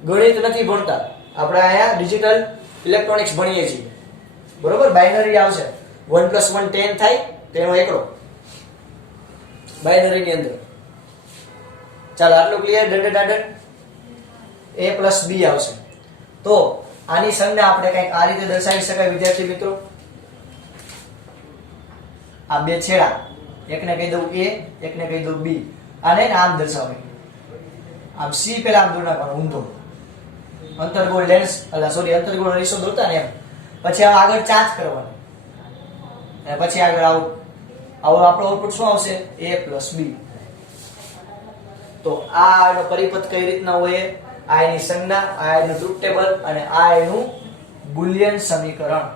ગણિત નથી ભણતા, આપણે અહીંયા ડિજિટલ ઇલેક્ટ્રોનિક્સ ભણીએ છીએ, બરોબર? બાઇનરી આવશે, 1 + 1 10 થાય, તેનો એકડો બાઇનરી ની અંદર. ચાલો, આટલું ક્લિયર? દંડ a + b આવશે. તો આની સંજ્ઞા આપણે કંઈક આ રીતે દર્શાવી શકાય વિદ્યાર્થી મિત્રો. આ બે છેડા, એકને કહી દઉં a, એકને કહી દઉં b. આને આમ દર્શાવે, આમ c પેલા આમ દોર નાખવાનો ઊંધો, અંતર્ગોળ લેન્સ, અંતર્ગોળ અરીસો દોરતા ને એમ. પછી આગળ ચાંચ કરવાની, અને પછી આગળ આવું આપણો આઉટપુટ શું આવશે? a + b. તો આ એનો પરિપથ કઈ રીતના હોય? આ એની સંજ્ઞા, આ એનું ટ્રુથ ટેબલ, અને આ એનું બુલિયન સમીકરણ.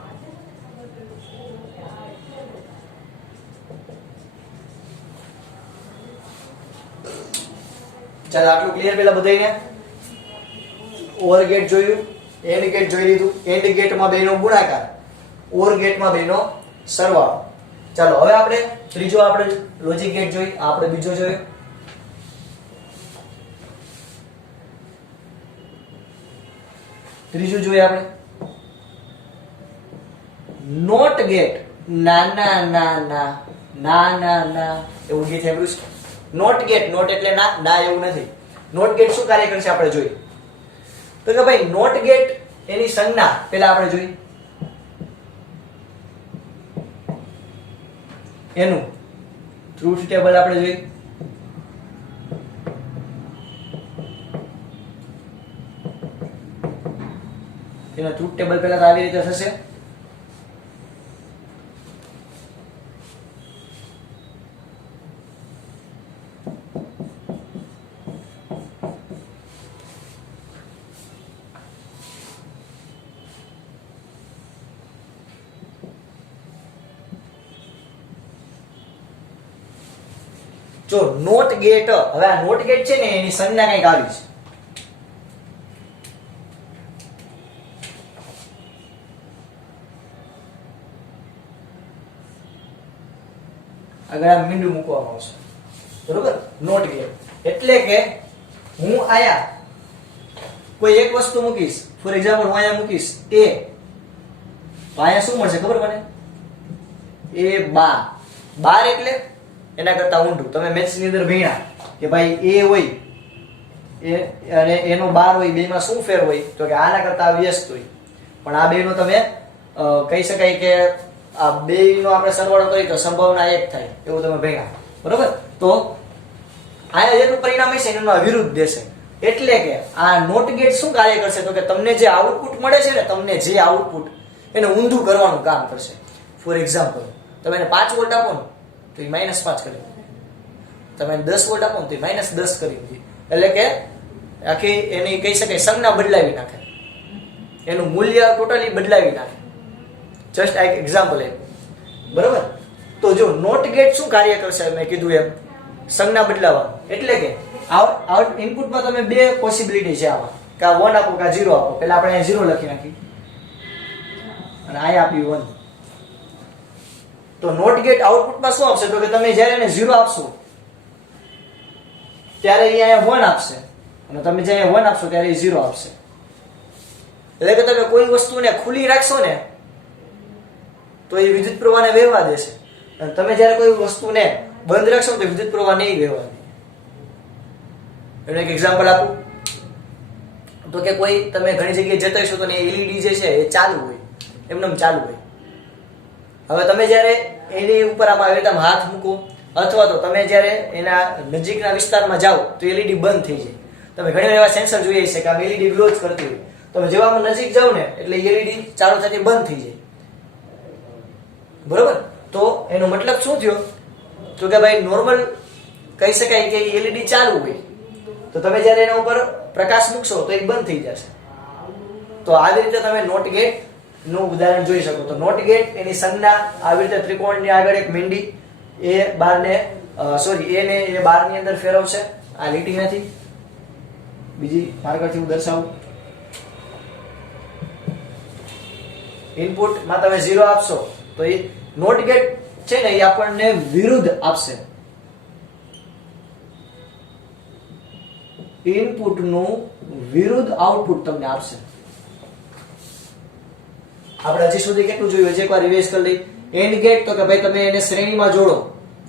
ચાલો, આટલું ક્લિયર પેલા બધાઈને? ઓર ગેટ જોયું, એન્ડ ગેટ જોઈ લીધું. એન્ડ ગેટમાં બેનો ગુણાકાર, ઓર ગેટમાં બેનો સરવાળો. ચાલો, હવે આપણે ત્રીજો આપણે લોજિક ગેટ જોઈ, આપણે બીજો જોયો. ત્રીજું જોઈએ આપણે નોટ ગેટ. ના એવું ગીત સાંભળ્યું છે? નોટ ગેટ, નોટ એટલે ના એવું નથી. નોટ ગેટ શું કાર્ય કરશે આપણે જોઈએ તો કે ભાઈ નોટ ગેટ એની સંજ્ઞા પેલા આપણે જોઈ, એનું ટ્રુથ ટેબલ આપણે જોઈ. એનો ટ્રુથ ટેબલ પેલા તો આવી રીતે થશે. જો નોટ ગેટ, હવે આ નોટ ગેટ છે ને એની સંજ્ઞા કઈક આવી છે. આગળ આ મીંડું મૂકવામાં આવશે, બરોબર? નોટ ગેટ એટલે કે હું આયા કોઈ એક વસ્તુ મૂકીશ, ફોર એક્ઝામ્પલ હું આયા મૂકીશ a, તો આયા શું મળશે ખબર મને? a 12 એટલે એના કરતા ઊંધું. તમે મેથ્સ ની અંદર ભણ્યા કે ભાઈ a હોય એ અને એનો 12 હોય, બેમાં શું ફેર હોય? તો કે આના કરતા વ્યસ્ત હોય. પણ આ બેનો તમે કહી શકાય કે આ બેનો આપણે સરવાળો કરીએ તો સંભાવના 1 થાય, એવું તમે ભણ્યા, બરોબર? તો આયા જેનું પરિણામ હશે એનો વિરુદ્ધ દેશે. એટલે કે આ નોટ ગેટ શું કાર્ય કરશે તો કે તમને જે આઉટપુટ મળે છે ને, તમને જે આઉટપુટ એને ઊંધું કરવાનું કામ કરશે. ફોર એક્ઝામ્પલ તમે એને 5 વોલ્ટ આપો ને તો એ -5 કરી દે, તમે 10 વોલ્ટ આપો ને તો એ -10 કરી દે. એટલે કે આખી એની કહી શકાય સંજ્ઞા બદલાવી નાખે, એનું મૂલ્ય ટોટલી બદલાવી નાખે. જસ્ટ આ એક એક્ઝામ્પલ આપ્યું, બરોબર? તો જો નોટ ગેટ શું કાર્ય કરશે, મેં કીધું એમ સંજ્ઞા બદલાવવાનું. એટલે કે આઉટ ઇનપુટમાં તમે બે પોસિબિલિટી છે આમાં, કે આ 1 આપો કે આ 0 આપો. પહેલા આપણે 0 લખી નાખી, અને અહીંયા આપ્યું 1. તો નોટ ગેટ આઉટપુટમાં શું આપશે તો કે તમે જ્યારે એને 0 આપશો ત્યારે અહીંયા 1 આપશે અને તમે જ્યારે 1 આપશો ત્યારે 0 આપશે. એટલે કે તમે કોઈ વસ્તુને ખુલ્લી રાખશો ને તો એ વિદ્યુત પ્રવાહને વહેવા દેશે અને તમે જ્યારે કોઈ વસ્તુને બંધ રાખશો તો વિદ્યુત પ્રવાહ નહીં વહેવા દે. એનું એક એક્ઝામ્પલ આપું તો કે કોઈ તમે ઘણી જગ્યાએ જતા હશો તો એલઈડી જે છે એ ચાલુ હોય, એમનેમ ચાલુ હોય. હવે તમે જ્યારે એની ઉપર આમાં આવી રીતે હાથ મૂકો અથવા તો તમે જ્યારે એના નજીકના વિસ્તારમાં જાઓ તો એલઈડી બંધ થઈ જાય. તમે ઘણી વાર એવા સેન્સર જોઈએ છે કે આ એલઈડી ગ્લો જ કરતી હોય. તમે જેવામાં નજીક જાઓ ને એટલે એલઈડી ચાલુ થતી બંધ થઈ જાય. બરોબર? તો એનો મતલબ શું થયો તો કે ભાઈ નોર્મલ કહી શકાય કે એલઈડી ચાલુ હોય તો તમે જ્યારે એના ઉપર પ્રકાશ મૂકશો તો એ બંધ થઈ જશે. તો આવી રીતે તમે નોટ ગેટ નું ઉદાહરણ જોઈ શકો. તો નોટ ગેટ એની સંજ્ઞા આવી રીતે ત્રિકોણની આગળ એક મીંડી એ બારને એને એ બારની અંદર ફેરવશે. આ લીટી નથી, બીજી માર્ગથી હું દર્શાવું. ઇનપુટ માં તમે 0 આપશો તો એ નોટ ગેટ છે ને એ આપણને વિરુદ્ધ આપશે. ઇનપુટ નું વિરુદ્ધ આઉટપુટ તમને આપશે. આપણે હજી સુધી કેટલું જોયું છે એકવાર રિવાઇઝ કરી લઈ. એન્ડ ગેટ તો કે ભાઈ તમે એને શ્રેણીમાં જોડો,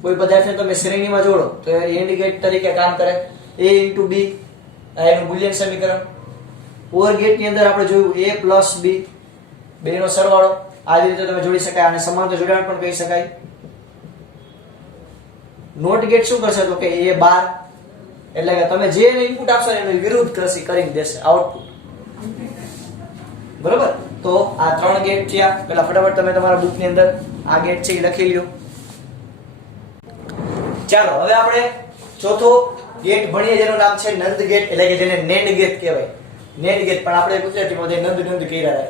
કોઈ પદાર્થને તમે શ્રેણીમાં જોડો તો એન્ડ ગેટ તરીકે કામ કરે. a * b એનું બુલિયન સમીકરણ. ઓર ગેટ ની અંદર આપણે જોયું a + b બેનો સરવાળો. આ રીતે તમે જોડી શકાય. આને સમાંતર જોડાણ પણ કહી શકાય. નોટ ગેટ શું કરશે તો કે a બાર એટલે કે તમે જે ઇનપુટ આપશો એનો વિરુદ્ધ કરીને દેશે આઉટપુટ. બરોબર? તો આ 3 ગેટ થયા. પેલા ફટાફટ તમે તમારા બુક ની અંદર આ ગેટ છે એ લખી લ્યો. ચાલો હવે આપણે ચોથો ગેટ ભણીએ જેનું નામ છે નંદ ગેટ એટલે કે જેને નેન્ડ ગેટ કહેવાય. નેન્ડ ગેટ પણ આપણે ગુજરાતીમાં નંદ કહેતા રહે.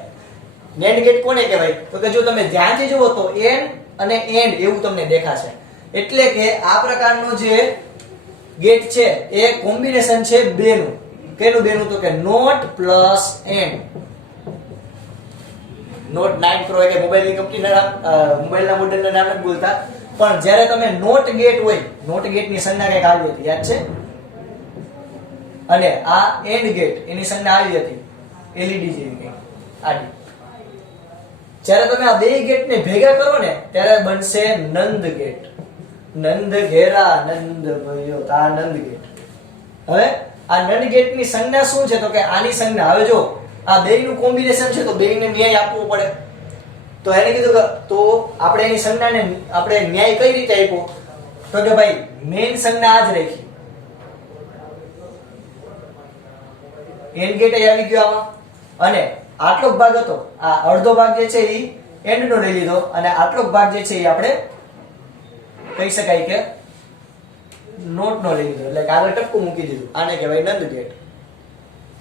નેન્ડ ગેટ કોને કહેવાય તો કે જો તમે ધ્યાનથી જુઓ તો એન અને એન્ડ એવું તમને દેખાશે. એટલે કે આ પ્રકારનો જે ગેટ છે એ કોમ્બિનેશન છે બેનું. કેનું બેનું તો કે not plus and. Note 9 pro એટલે મોબાઈલની કંપનીના નામ, મોબાઈલના મોડેલના નામ નથી બોલતા, પણ જ્યારે તમે નોટ ગેટ હોય, નોટ ગેટની સંજ્ઞા કંઈક આવી હતી યાદ છે, અને આ એન્ડ ગેટ એની સંજ્ઞા આવી હતી એલઈડી જેવી કંઈક આડી. જ્યારે તમે આ બે ગેટને ભેગા કરો ને ત્યારે બનશે નંદ ગેટ. નંદ ઘેરા નંદ ભયો, આ નંદ ગેટ. હવે આ નંદ ગેટની સંજ્ઞા શું છે તો કે આની સંજ્ઞા, હવે જો આ બેયનું કોમ્બિનેશન છે તો બેયને ન્યાય આપવો પડે. તો એને કીધું કે તો આપણે એની સંજ્ઞાને આપણે ન્યાય કઈ રીતે આપ્યો તો કે ભાઈ મેઈન સંજ્ઞા આ જ રાખી. એન્ડ ગેટ આવી ગયો આમાં અને આટલો ભાગ હતો, આ અડધો ભાગ જે છે એ એન્ડ નો લઈ લીધો અને આટલો ભાગ જે છે એ આપણે કહી શકાય કે નોટ નો લઈ લીધો. એટલે આગળ ટપકું મૂકી દીધું. આને કહેવાય નંદ ગેટ.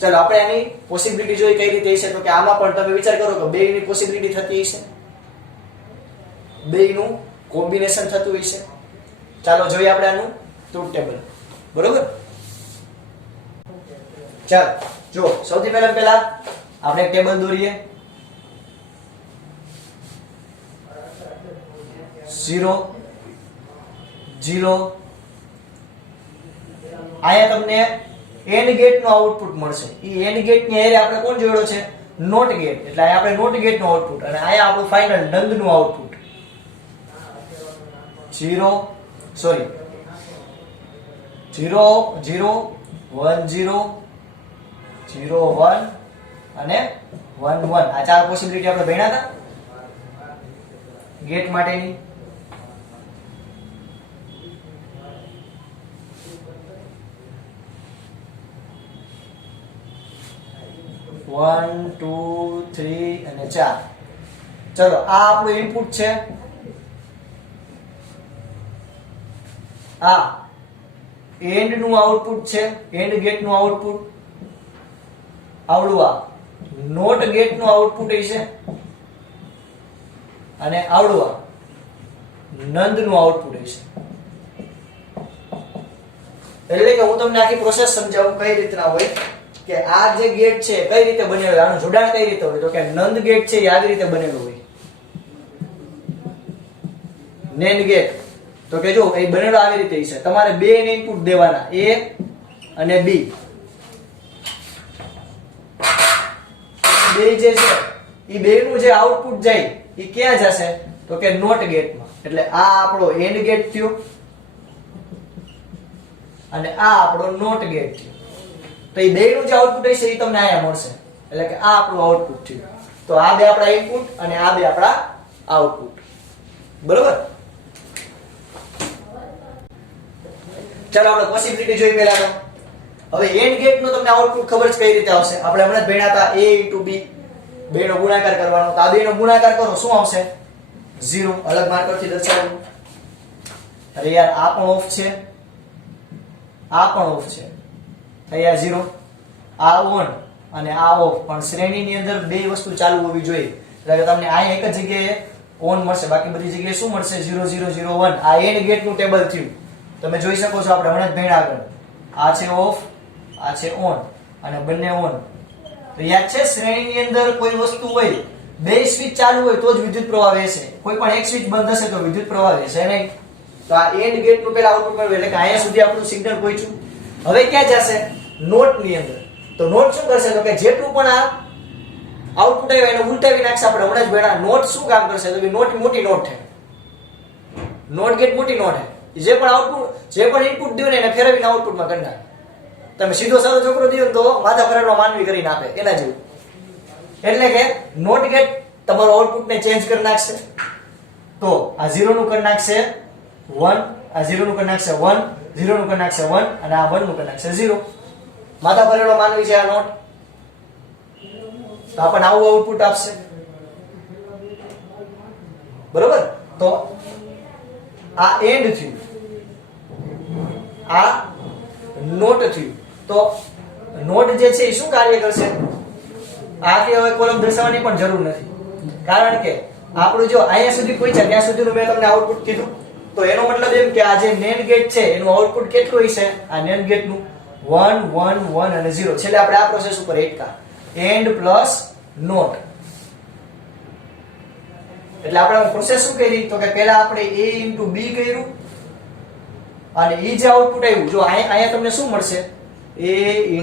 ચલો આપણે આની પોસિબિલિટી જોઈ કઈ રીતે છે તો કે આમાં પણ તમે વિચાર કરો કે બેયની પોસિબિલિટી થતી હશે, બેયનું કોમ્બિનેશન થતું હશે. ચાલો જોઈએ આપણે આનું ટ્રુથ ટેબલ. બરોબર? ચાલો જો સૌથી પહેલા આપણે એક ટેબલ દોરીએ. 0 0 આયા તમને એન્ડ ગેટ નો આઉટપુટ મળશે. ઈ એન્ડ ગેટ ની હારે આપણે કોણ જોડ્યો છે? Not gate. એટલે આ આપણે નોટ ગેટ નો આઉટપુટ અને આયા આપણું ફાઇનલ નંદ નું આઉટપુટ. 0 0 1 0 0 1 અને 1 1. આ ચાર પોસિબિલિટી આપણે ભણ્યા હતા ગેટ માટેની. વન 2 3 અને 4. ચલો આ આપણું ઇનપુટ છે. આ એન્ડ નું આઉટપુટ છે, એન્ડ ગેટ નું આઉટપુટ. આવડું આ નોટ ગેટ નું આઉટપુટ છે અને આવડું આ નંદ નું આઉટપુટ છે. એટલે કે હું તમને આખી પ્રોસેસ સમજાવું કઈ રીતના હોય કે આ જે ગેટ છે કઈ રીતે બનેલો, આનું જોડાણ કઈ રીતે હોય તો કે નંદ ગેટ છે એ આવી રીતે બનેલું હોય. NAND ગેટ, તો કે જો એ બનેલો આવી રીતે છે. તમારે બે ને ઇનપુટ દેવાના, A અને B. બે જે છે એ બેનું જે આઉટપુટ જાય એ ક્યાં જશે તો કે નોટ ગેટમાં. એટલે આ આપણો AND ગેટ થયો અને આ આપણો નોટ ગેટ થયો. તો એ બેનું જે આઉટપુટ હશે એ તમને અહીંયા મળશે. એટલે કે આ આપણું આઉટપુટ થયું. તો આ બે આપણા ઇનપુટ અને આ બે આપણા આઉટપુટ. બરોબર. ચાલો આપણે પોસિબિલિટી જોઈ પહેલા તો. હવે AND ગેટ નો તમને આઉટપુટ ખબર છે કઈ રીતે આવશે. આપણે હમણાં જ ભણ્યા હતા A * B, બે નો ગુણાકાર કરવાનો. તો આ બે નો ગુણાકાર કરો શું આવશે 0. અલગ માર્કરથી દર્શાવ્યું. અરે યાર આ પણ ઓફ છે, આ પણ ઓફ છે, અહીંયા 0, આ ઓન અને આ ઓફ. પણ શ્રેણીની અંદર બે વસ્તુ ચાલુ હોવી જોઈએ. એટલે કે તમને આ એક જ જગ્યાએ ઓન મળશે, બાકી બધી જગ્યાએ શું મળશે 0 0 0 1. આ AND ગેટ નું ટેબલ થયું. તમે જોઈ શકો છો, આપણે હમણાં જ ભણ્યા આગળ. આ છે ઓફ, આ છે ઓન અને બંને ઓન. તો યાદ છે શ્રેણીની અંદર કોઈ વસ્તુ હોય, બે સ્વિચ ચાલુ હોય તો જ વિદ્યુત પ્રવાહ વહેશે. કોઈ પણ એક સ્વિચ બંધ હશે તો વિદ્યુત પ્રવાહ વહેશે નહીં. તો આ AND ગેટ નું પહેલા આઉટપુટ મળ્યું. એટલે કે અહીંયા સુધી આપણું સિગ્નલ પહોંચ્યું. હવે ક્યાં જશે નોટ ની અંદર. તો નોટ શું કરશે તો કે જેટલું પણ આ આઉટપુટ આવ્યું એને ઉલટાવી નાખશે. આપણે હમણાં જ ભણ્યા નોટ શું કામ કરશે તો કે નોટ મોટી નોટ છે, નોટ ગેટ મોટી નોટ છે. જે પણ આઉટપુટ, જે પણ ઇનપુટ દો ને એને ફેરવીને આઉટપુટમાં કરી નાખે. તમે સીધો સારો છોકરો દો તો માથા ફરેલો માનવી કરીને આપે એના જેવું. એટલે કે નોટ ગેટ તમારો આઉટપુટને ચેન્જ કરી નાખશે. તો આ 0 નું કરી નાખશે 1, આ 0 નું કરી નાખશે 1, 0 નું કરી નાખશે 1 અને આ 1 નું કરી નાખશે 0. માથા ફરેલો માનવી છે આ નોટ. તો આપણને આવું આઉટપુટ આપશે. બરોબર. તો આ એન્ડ થયું, આ નોટ થયું. તો નોટ જે છે એ શું કાર્ય કરશે? આથી હવે કોલમ દર્શાવવાની પણ જરૂર નથી. કારણ કે આપણું જો અહીંયા સુધી પહોંચ્યા ત્યાં સુધીનું મેં તમને આઉટપુટ કીધું. તો એનો મતલબ એમ કે આ જે NAND ગેટ છે એનું આઉટપુટ કેટલું હશે? આ NAND ગેટનું 1 1 1 અને 0. છેલ્લે આપણે આ પ્રોસેસ ઉપર એટકા AND પ્લસ નોટ. એટલે આપણે પ્રોસેસ શું કરી તો કે પહેલા આપણે A * B કર્યું અને ઈ જે આઉટપુટ આવ્યું જો અહીંયા તમને શું મળશે A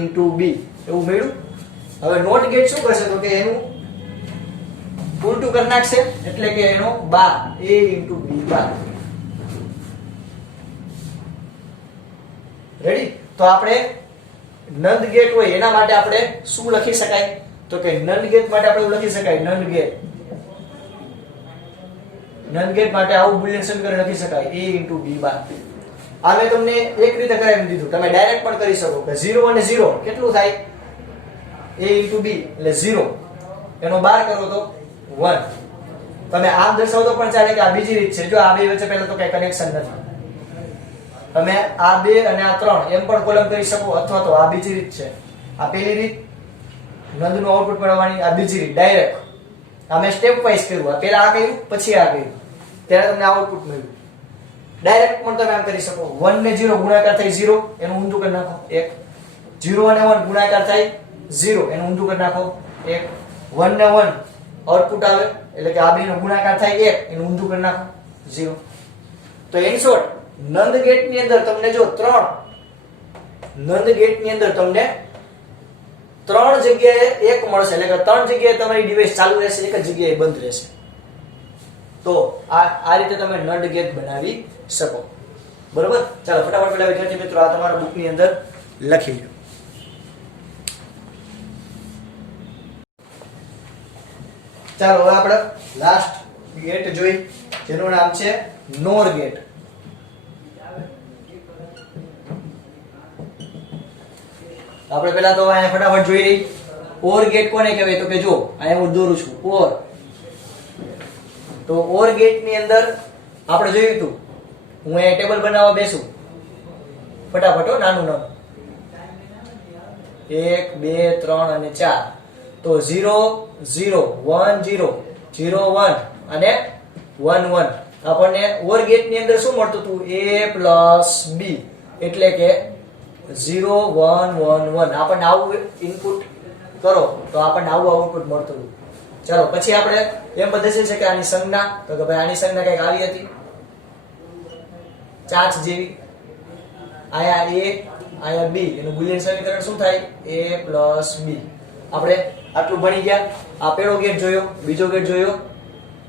* B એવું મળ્યું. હવે નોટ ગેટ શું કરશે તો કે એનું ઉલટું કરી નાખશે. એટલે કે એનો 12 A * B 12. રેડી. તો આપણે નંદ ગેટ હોય એના માટે આપણે શું લખી શકાય તો કે નંદ ગેટ માટે આપણે લખી શકાય નંદ ગેટ. નંદ ગેટ માટે આવું બુલિયન સમીકરણ લખી શકાય A * B 12. આ મેં તમને એક રીતે કરાવી દીધું. તમે ડાયરેક્ટ પણ કરી શકો કે 0 અને 0 કેટલું થાય A * B એટલે 0 એનો 12 કરો તો 1. તમે આમ દર્શાવો તો પણ ચાલે કે આ બીજી રીત છે. જો આ બે વચ્ચે પહેલા તો કઈ કનેક્શન નથી. તમે આ 2 અને આ 3 એમ પણ કોલમ કરી શકો અથવા તો આ બીજી રીત છે. આ પહેલી રીત નંદનું આઉટપુટ મેળવવાની, આ બીજી રીત ડાયરેક્ટ. આ મેં સ્ટેપ વાઇઝ કર્યું. આ પહેલા આ કર્યું પછી આ કર્યું ત્યારે તમને આઉટપુટ મળ્યું. ડાયરેક્ટ પણ તમે આમ કરી શકો. 1 ને 0 ગુણાકાર થાય 0 એનું ઊંધું કરી નાખો 1. 0 અને 1 ગુણાકાર થાય 0 એનું ઊંધું કરી નાખો 1. 1 ને 1 આઉટપુટ આવે એટલે કે આ બે નો ગુણાકાર થાય 1 એનું ઊંધું કરી નાખો 0. તો ઇન શોર્ટ નંદ ગેટ ની અંદર તમને જો નંદ ગેટ ની અંદર તમને 3 જગ્યાએ 1 મળશે. એટલે કે 3 જગ્યાએ તમારી ડિવાઇસ ચાલુ રહેશે, એક જ જગ્યાએ બંધ રહેશે. તો આ રીતે તમે નંદ ગેટ બનાવી શકો. બરોબર. ચાલો ફટાફટ પેલા વિદ્યાર્થી મિત્રો આ તમારા બુક ની અંદર લખી લો. ચાલો હવે આપણે લાસ્ટ ગેટ જોઈ જેનું નામ છે નોર ગેટ. આપણે પહેલા તો અહીંયા ફટાફટ જોઈ રહી ઓર ગેટ કોને કહેવાય તો કે જો અહીંયા હું દોરું છું ઓર. તો ઓર ગેટ ની અંદર આપણે જોયું હતું. હું અહીંયા ટેબલ બનાવવા બેસું ફટાફટ નાનું નાનું 1 2 3 અને 4. તો 0 0 1 0 0 1 અને 1 1. આપણને ઓર ગેટ ની અંદર શું મળતું હતું A + B એટલે કે 0 1 1 1. આપણને આવું ઇનપુટ કરો તો આપણને આવું આઉટપુટ મળતું હતું. ચાલો પછી આપણે એમ બદલે છે કે આની સંજ્ઞા તો કે ભાઈ આની સંજ્ઞા કઈક આવી હતી ચાંચ જેવી. અહીંયા b એનું બુલિયન સમીકરણ શું થાય? a plus b. આપણે આટલું ભણી ગયા. આ પહેલો ગેટ જોયો, બીજો ગેટ જોયો,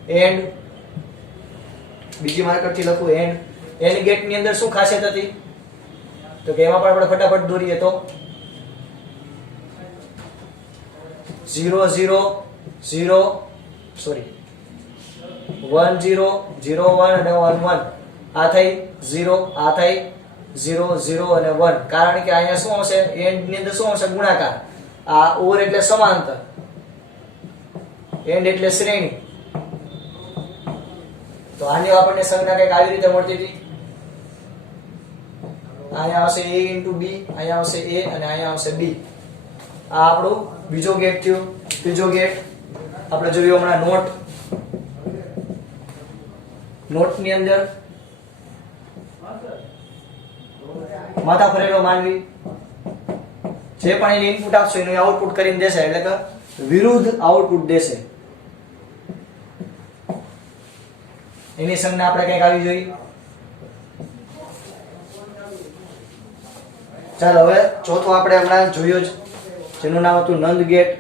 એન્ડ બીજી માર્કર થી લખું એન્ડ. એન્ડ ગેટ ની અંદર શું ખાસિયત હતી? તો કે એમાં પણ આપણે ફટાફટ દોરીએ તો 0 0 0 સોરી 1 0 0 1 અને 1 1. આ થઈ 0, આ થઈ 0 0 અને 1. કારણ કે અહીંયા શું આવશે? એન્ડ ની અંદર શું આવશે? ગુણાકાર. આ ઓર એટલે સમાંતર, એન્ડ એટલે શ્રેણી. તો આની આપણને સંજ્ઞા કંઈક આવી રીતે મળતી હતી. અહીંયા આવશે a into b, અહીંયા આવશે a અને અહીંયા આવશે b. આ આપણું બીજો ગેટ થયો. ત્રીજો ગેટ આપણે જોયું હમણાં નોટ. નોટ ની અંદર માથા ફરેલો માનવી જે પણ એને ઇનપુટ આપશો એનું આઉટપુટ કરીને દેશે, એટલે કે વિરુદ્ધ આઉટપુટ દેશે. એની સંજ્ઞા આપણે કંઈક આવી જોઈએ. ચાલો હવે ચોથું આપણે હમણાં જોયું જ, જેનું નામ હતું નંદ ગેટ.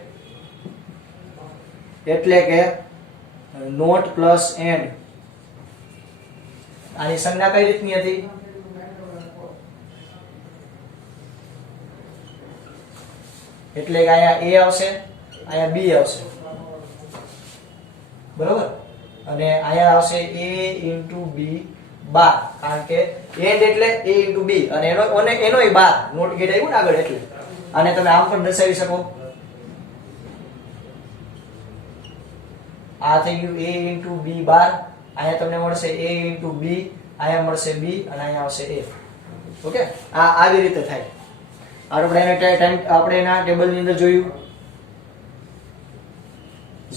એટલે કે નોટ પ્લસ એન્ડ. આની સંજ્ઞા કઈ રીતની હતી? એટલે કે અહીંયા a આવશે, અહીંયા b આવશે, બરોબર. અને અહીંયા આવશે a into b બાર. કારણ કે એન્ડ એટલે a into b અને એનોય બાર. નોટ ગેટ આવ્યું ને આગળ, એટલે આને તમે આમ પણ દર્શાવી શકો. આ થઈ ગયું a into b બાર. અહીંયા તમને મળશે a into b, અહીંયા મળશે b અને અહીંયા આવશે a. ઓકે, આ આવી રીતે થાય. આપણે એના ટેબલ ની અંદર જોયું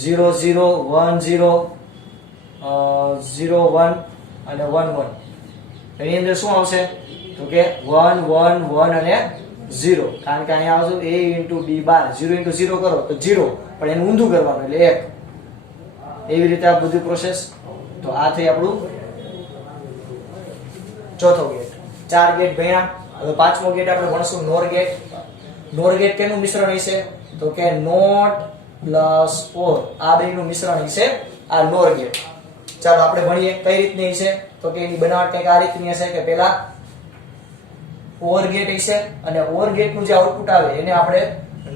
0 0 1 0 0 1 અને 1 1. એની અંદર શું આવશે? તો કે 1 1 1 અને 0. કારણ કે અહીંયા આવશે a into b bar. 0 into 0 કરો તો 0, પણ એનું ઊંધું કરવાનું એટલે 1. એવી રીતે આ બધી પ્રોસેસ. તો આ થઈ આપણું ચોથો ગેટ. 4 ગેટ ભણ્યા. હવે પાંચમો ગેટ આપણે ભણશું નોર ગેટ. નોર ગેટ કેનું મિશ્રણ હશે? તો કે નોટ પ્લસ ઓર. આ બેનું મિશ્રણ હશે આ નોર ગેટ. ચાલો આપણે ભણીએ કઈ રીતની હશે. તો કે એની બનાવટ કંઈક આ રીતની હશે કે પહેલા ઓર ગેટ હશે અને ઓર ગેટ નું જે આઉટપુટ આવે એને આપણે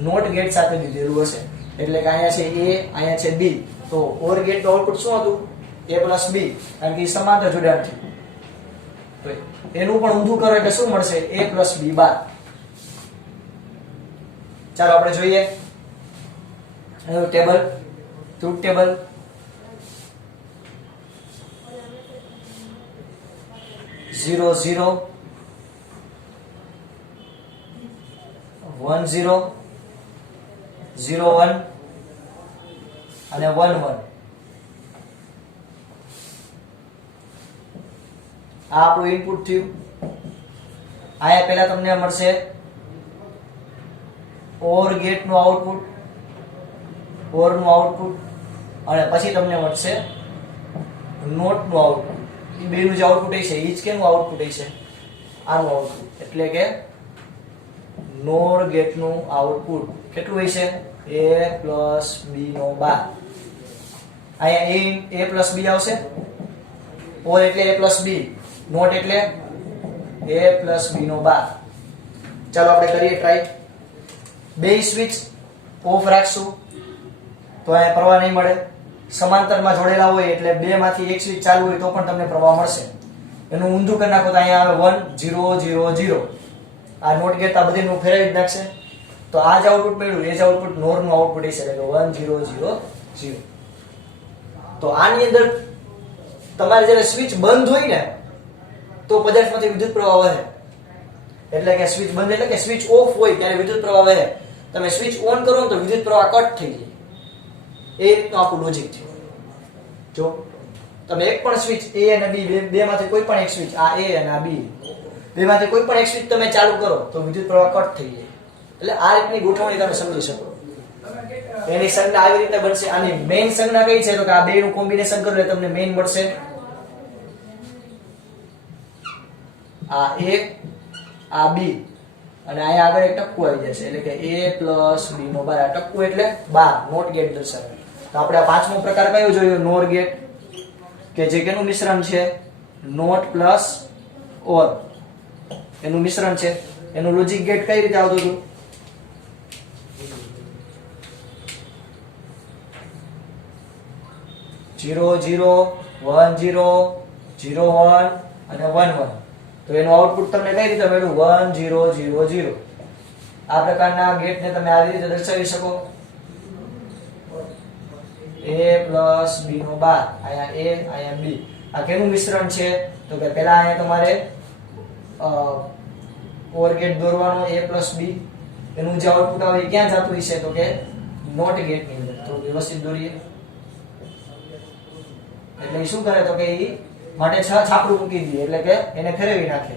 નોટ ગેટ સાથે લીધેલું હશે. એટલે કે અહીંયા છે a, અહીંયા છે b. તો ઓર ગેટ નું આઉટપુટ શું હતું? a plus b. કારણ કે એ સમાંતર જોડાણ છે. તો એનું પણ ઊંધું કરો એટલે શું મળશે? a plus b બાર. ચાલો આપણે જોઈએ એનું table, truth table. Zero zero 1 0 0 1 અને 1 1. આ આપણું ઇનપુટ થયું. આયા પહેલા તમને મળશે ઓર ગેટ નું આઉટપુટ, ઓર નું આઉટપુટ, અને પછી તમને મળશે નોટ નું આઉટપુટ. એ બેનું જે આઉટપુટ હશે ઈ જ કેનું આઉટપુટ હશે? આનું આઉટપુટ. એટલે કે નોર ગેટ નું આઉટપુટ કેટલું હશે? a plus b નો બાર. અહીંયા a plus b આવશે. ઓર એટલે a plus b, નોટ એટલે a plus b નો બાર. ચાલો આપણે કરીએ ટ્રાય. બે સ્વિચ ઓફ રાખશું તો અહીંયા પ્રવાહ નહીં મળે. સમાંતરમાં જોડેલા હોય એટલે બે માંથી એક સ્વિચ ચાલુ હોય તો પણ તમને પ્રવાહ મળશે. એનું ઊંધું કરી નાખો તો અહીંયા આવે 1 0 0 0. આ નોટ ગેટ આ બધીનું ફેરવી જ નાખશે. તો આ જ આઉટપુટ મળ્યું એ જ આઉટપુટ નોર નું આઉટપુટ હશે, એટલે 1 0 0 0. તો આની અંદર તમારે જ્યારે સ્વિચ બંધ હોય ને તો પદાર્થમાંથી વિદ્યુત પ્રવાહ વહે. એટલે કે સ્વિચ બંધ એટલે કે સ્વિચ ઓફ હોય ત્યારે વિદ્યુત પ્રવાહ વહે. તમે સ્વિચ ઓન કરો ને તો વિદ્યુત પ્રવાહ કટ થઈ જાય. એ રીતનું આખું લોજિક છે. જો તમે એક પણ સ્વિચ a અને b બે માંથી કોઈ પણ એક સ્વિચ, આ a અને આ b, બે માંથી કોઈ પણ એક સ્વિચ તમે ચાલુ કરો તો વિદ્યુત પ્રવાહ કટ થઈ જાય. એટલે આ રીતની ગોઠવણી તમે સમજી શકો. એની સંજ્ઞા આવી રીતે બનશે. આની મેઇન સંજ્ઞા કઈ છે? તો કે આ બે નું કોમ્બિનેશન કરો એટલે તમને મેઇન મળશે આ a આ b અને અહીંયા આગળ એક ટપકું આવી જશે એટલે કે a + b નો 12 આ ટપકું એટલે 12 નોટ ગેટ દર્શાવે. તો આપણે આ પાંચમો પ્રકાર કયો જોયો નોર ગેટ કે જે કેનું મિશ્રણ છે નોટ પ્લસ ઓર એનું મિશ્રણ છે. એનું લોજિક ગેટ કઈ રીતે આવતું હતું 0 0 1 0 0 1 અને 1 1. તો એનું આઉટપુટ તમને કઈ રીતે મળ્યું 1 0 0 0. આ પ્રકારના ગેટને તમે આ રીતે દર્શાવી શકો a + b નો 12 અહીંયા a અહીંયા b. આ કેનું મિશ્રણ છે તો કે પહેલા અહીંયા તમારે ઓર ગેટ દોરવાનો a + b. એનું જે આઉટપુટ આવે એ ક્યાં જતું હશે તો કે નોટ ગેટ ની અંદર. તો વ્યવસ્થિત દોરીએ એટલે એ શું કરે તો કે એ માટે 6 છાપડું મૂકી દે એટલે કે એને ફેરવી નાખે.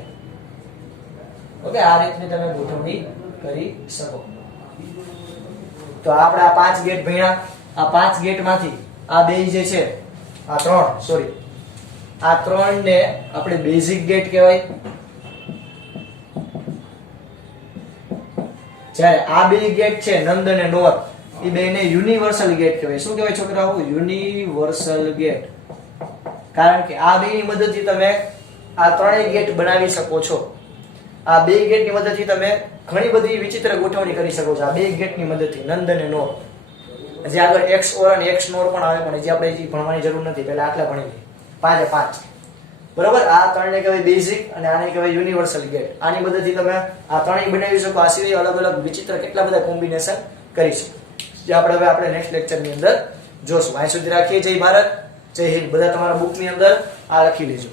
ઓકે આ રીતની તમે ગોઠવણી કરી શકો. તો આપણે આ 5 ગેટ ભણ્યા. આ 5 ગેટ માંથી આ બે જે છે આ 3 સોરી આ 3 ને આપણે બેઝિક ગેટ કહેવાય. જ્યારે આ બે ગેટ છે નંદ અને નોર એ બેને યુનિવર્સલ ગેટ કહેવાય. શું કહેવાય છોકરાઓ યુનિવર્સલ ગેટ. કારણ કે આ બેની મદદથી તમે આ ત્રણેય ગેટ બનાવી શકો છો. આ બે ગેટની મદદથી તમે ઘણી બધી વિચિત્ર ગોઠવણી કરી શકો છો. આ બે ગેટની મદદથી નંદ અને નોર. જે આગળ x ઓર અને x નોર પણ આવે પણ જે આપણે ભણવાની જરૂર નથી પહેલા આટલા ભણી લઈએ 5 એ 5 બરોબર. આ ત્રણને કહેવાય બેઝિક અને આને કહેવાય યુનિવર્સલ ગેટ. આની મદદથી તમે આ ત્રણેય બનાવી શકો. આ સિવાય અલગ અલગ વિચિત્ર કેટલા બધા કોમ્બિનેશન કરી શકો જે આપણે નેક્સ્ટ લેક્ચરની અંદર જોશું. અહીં સુધી રાખીએ. જય ભારત જય હિન્દ. બધા તમારા બુકની અંદર આ લખી લેજો.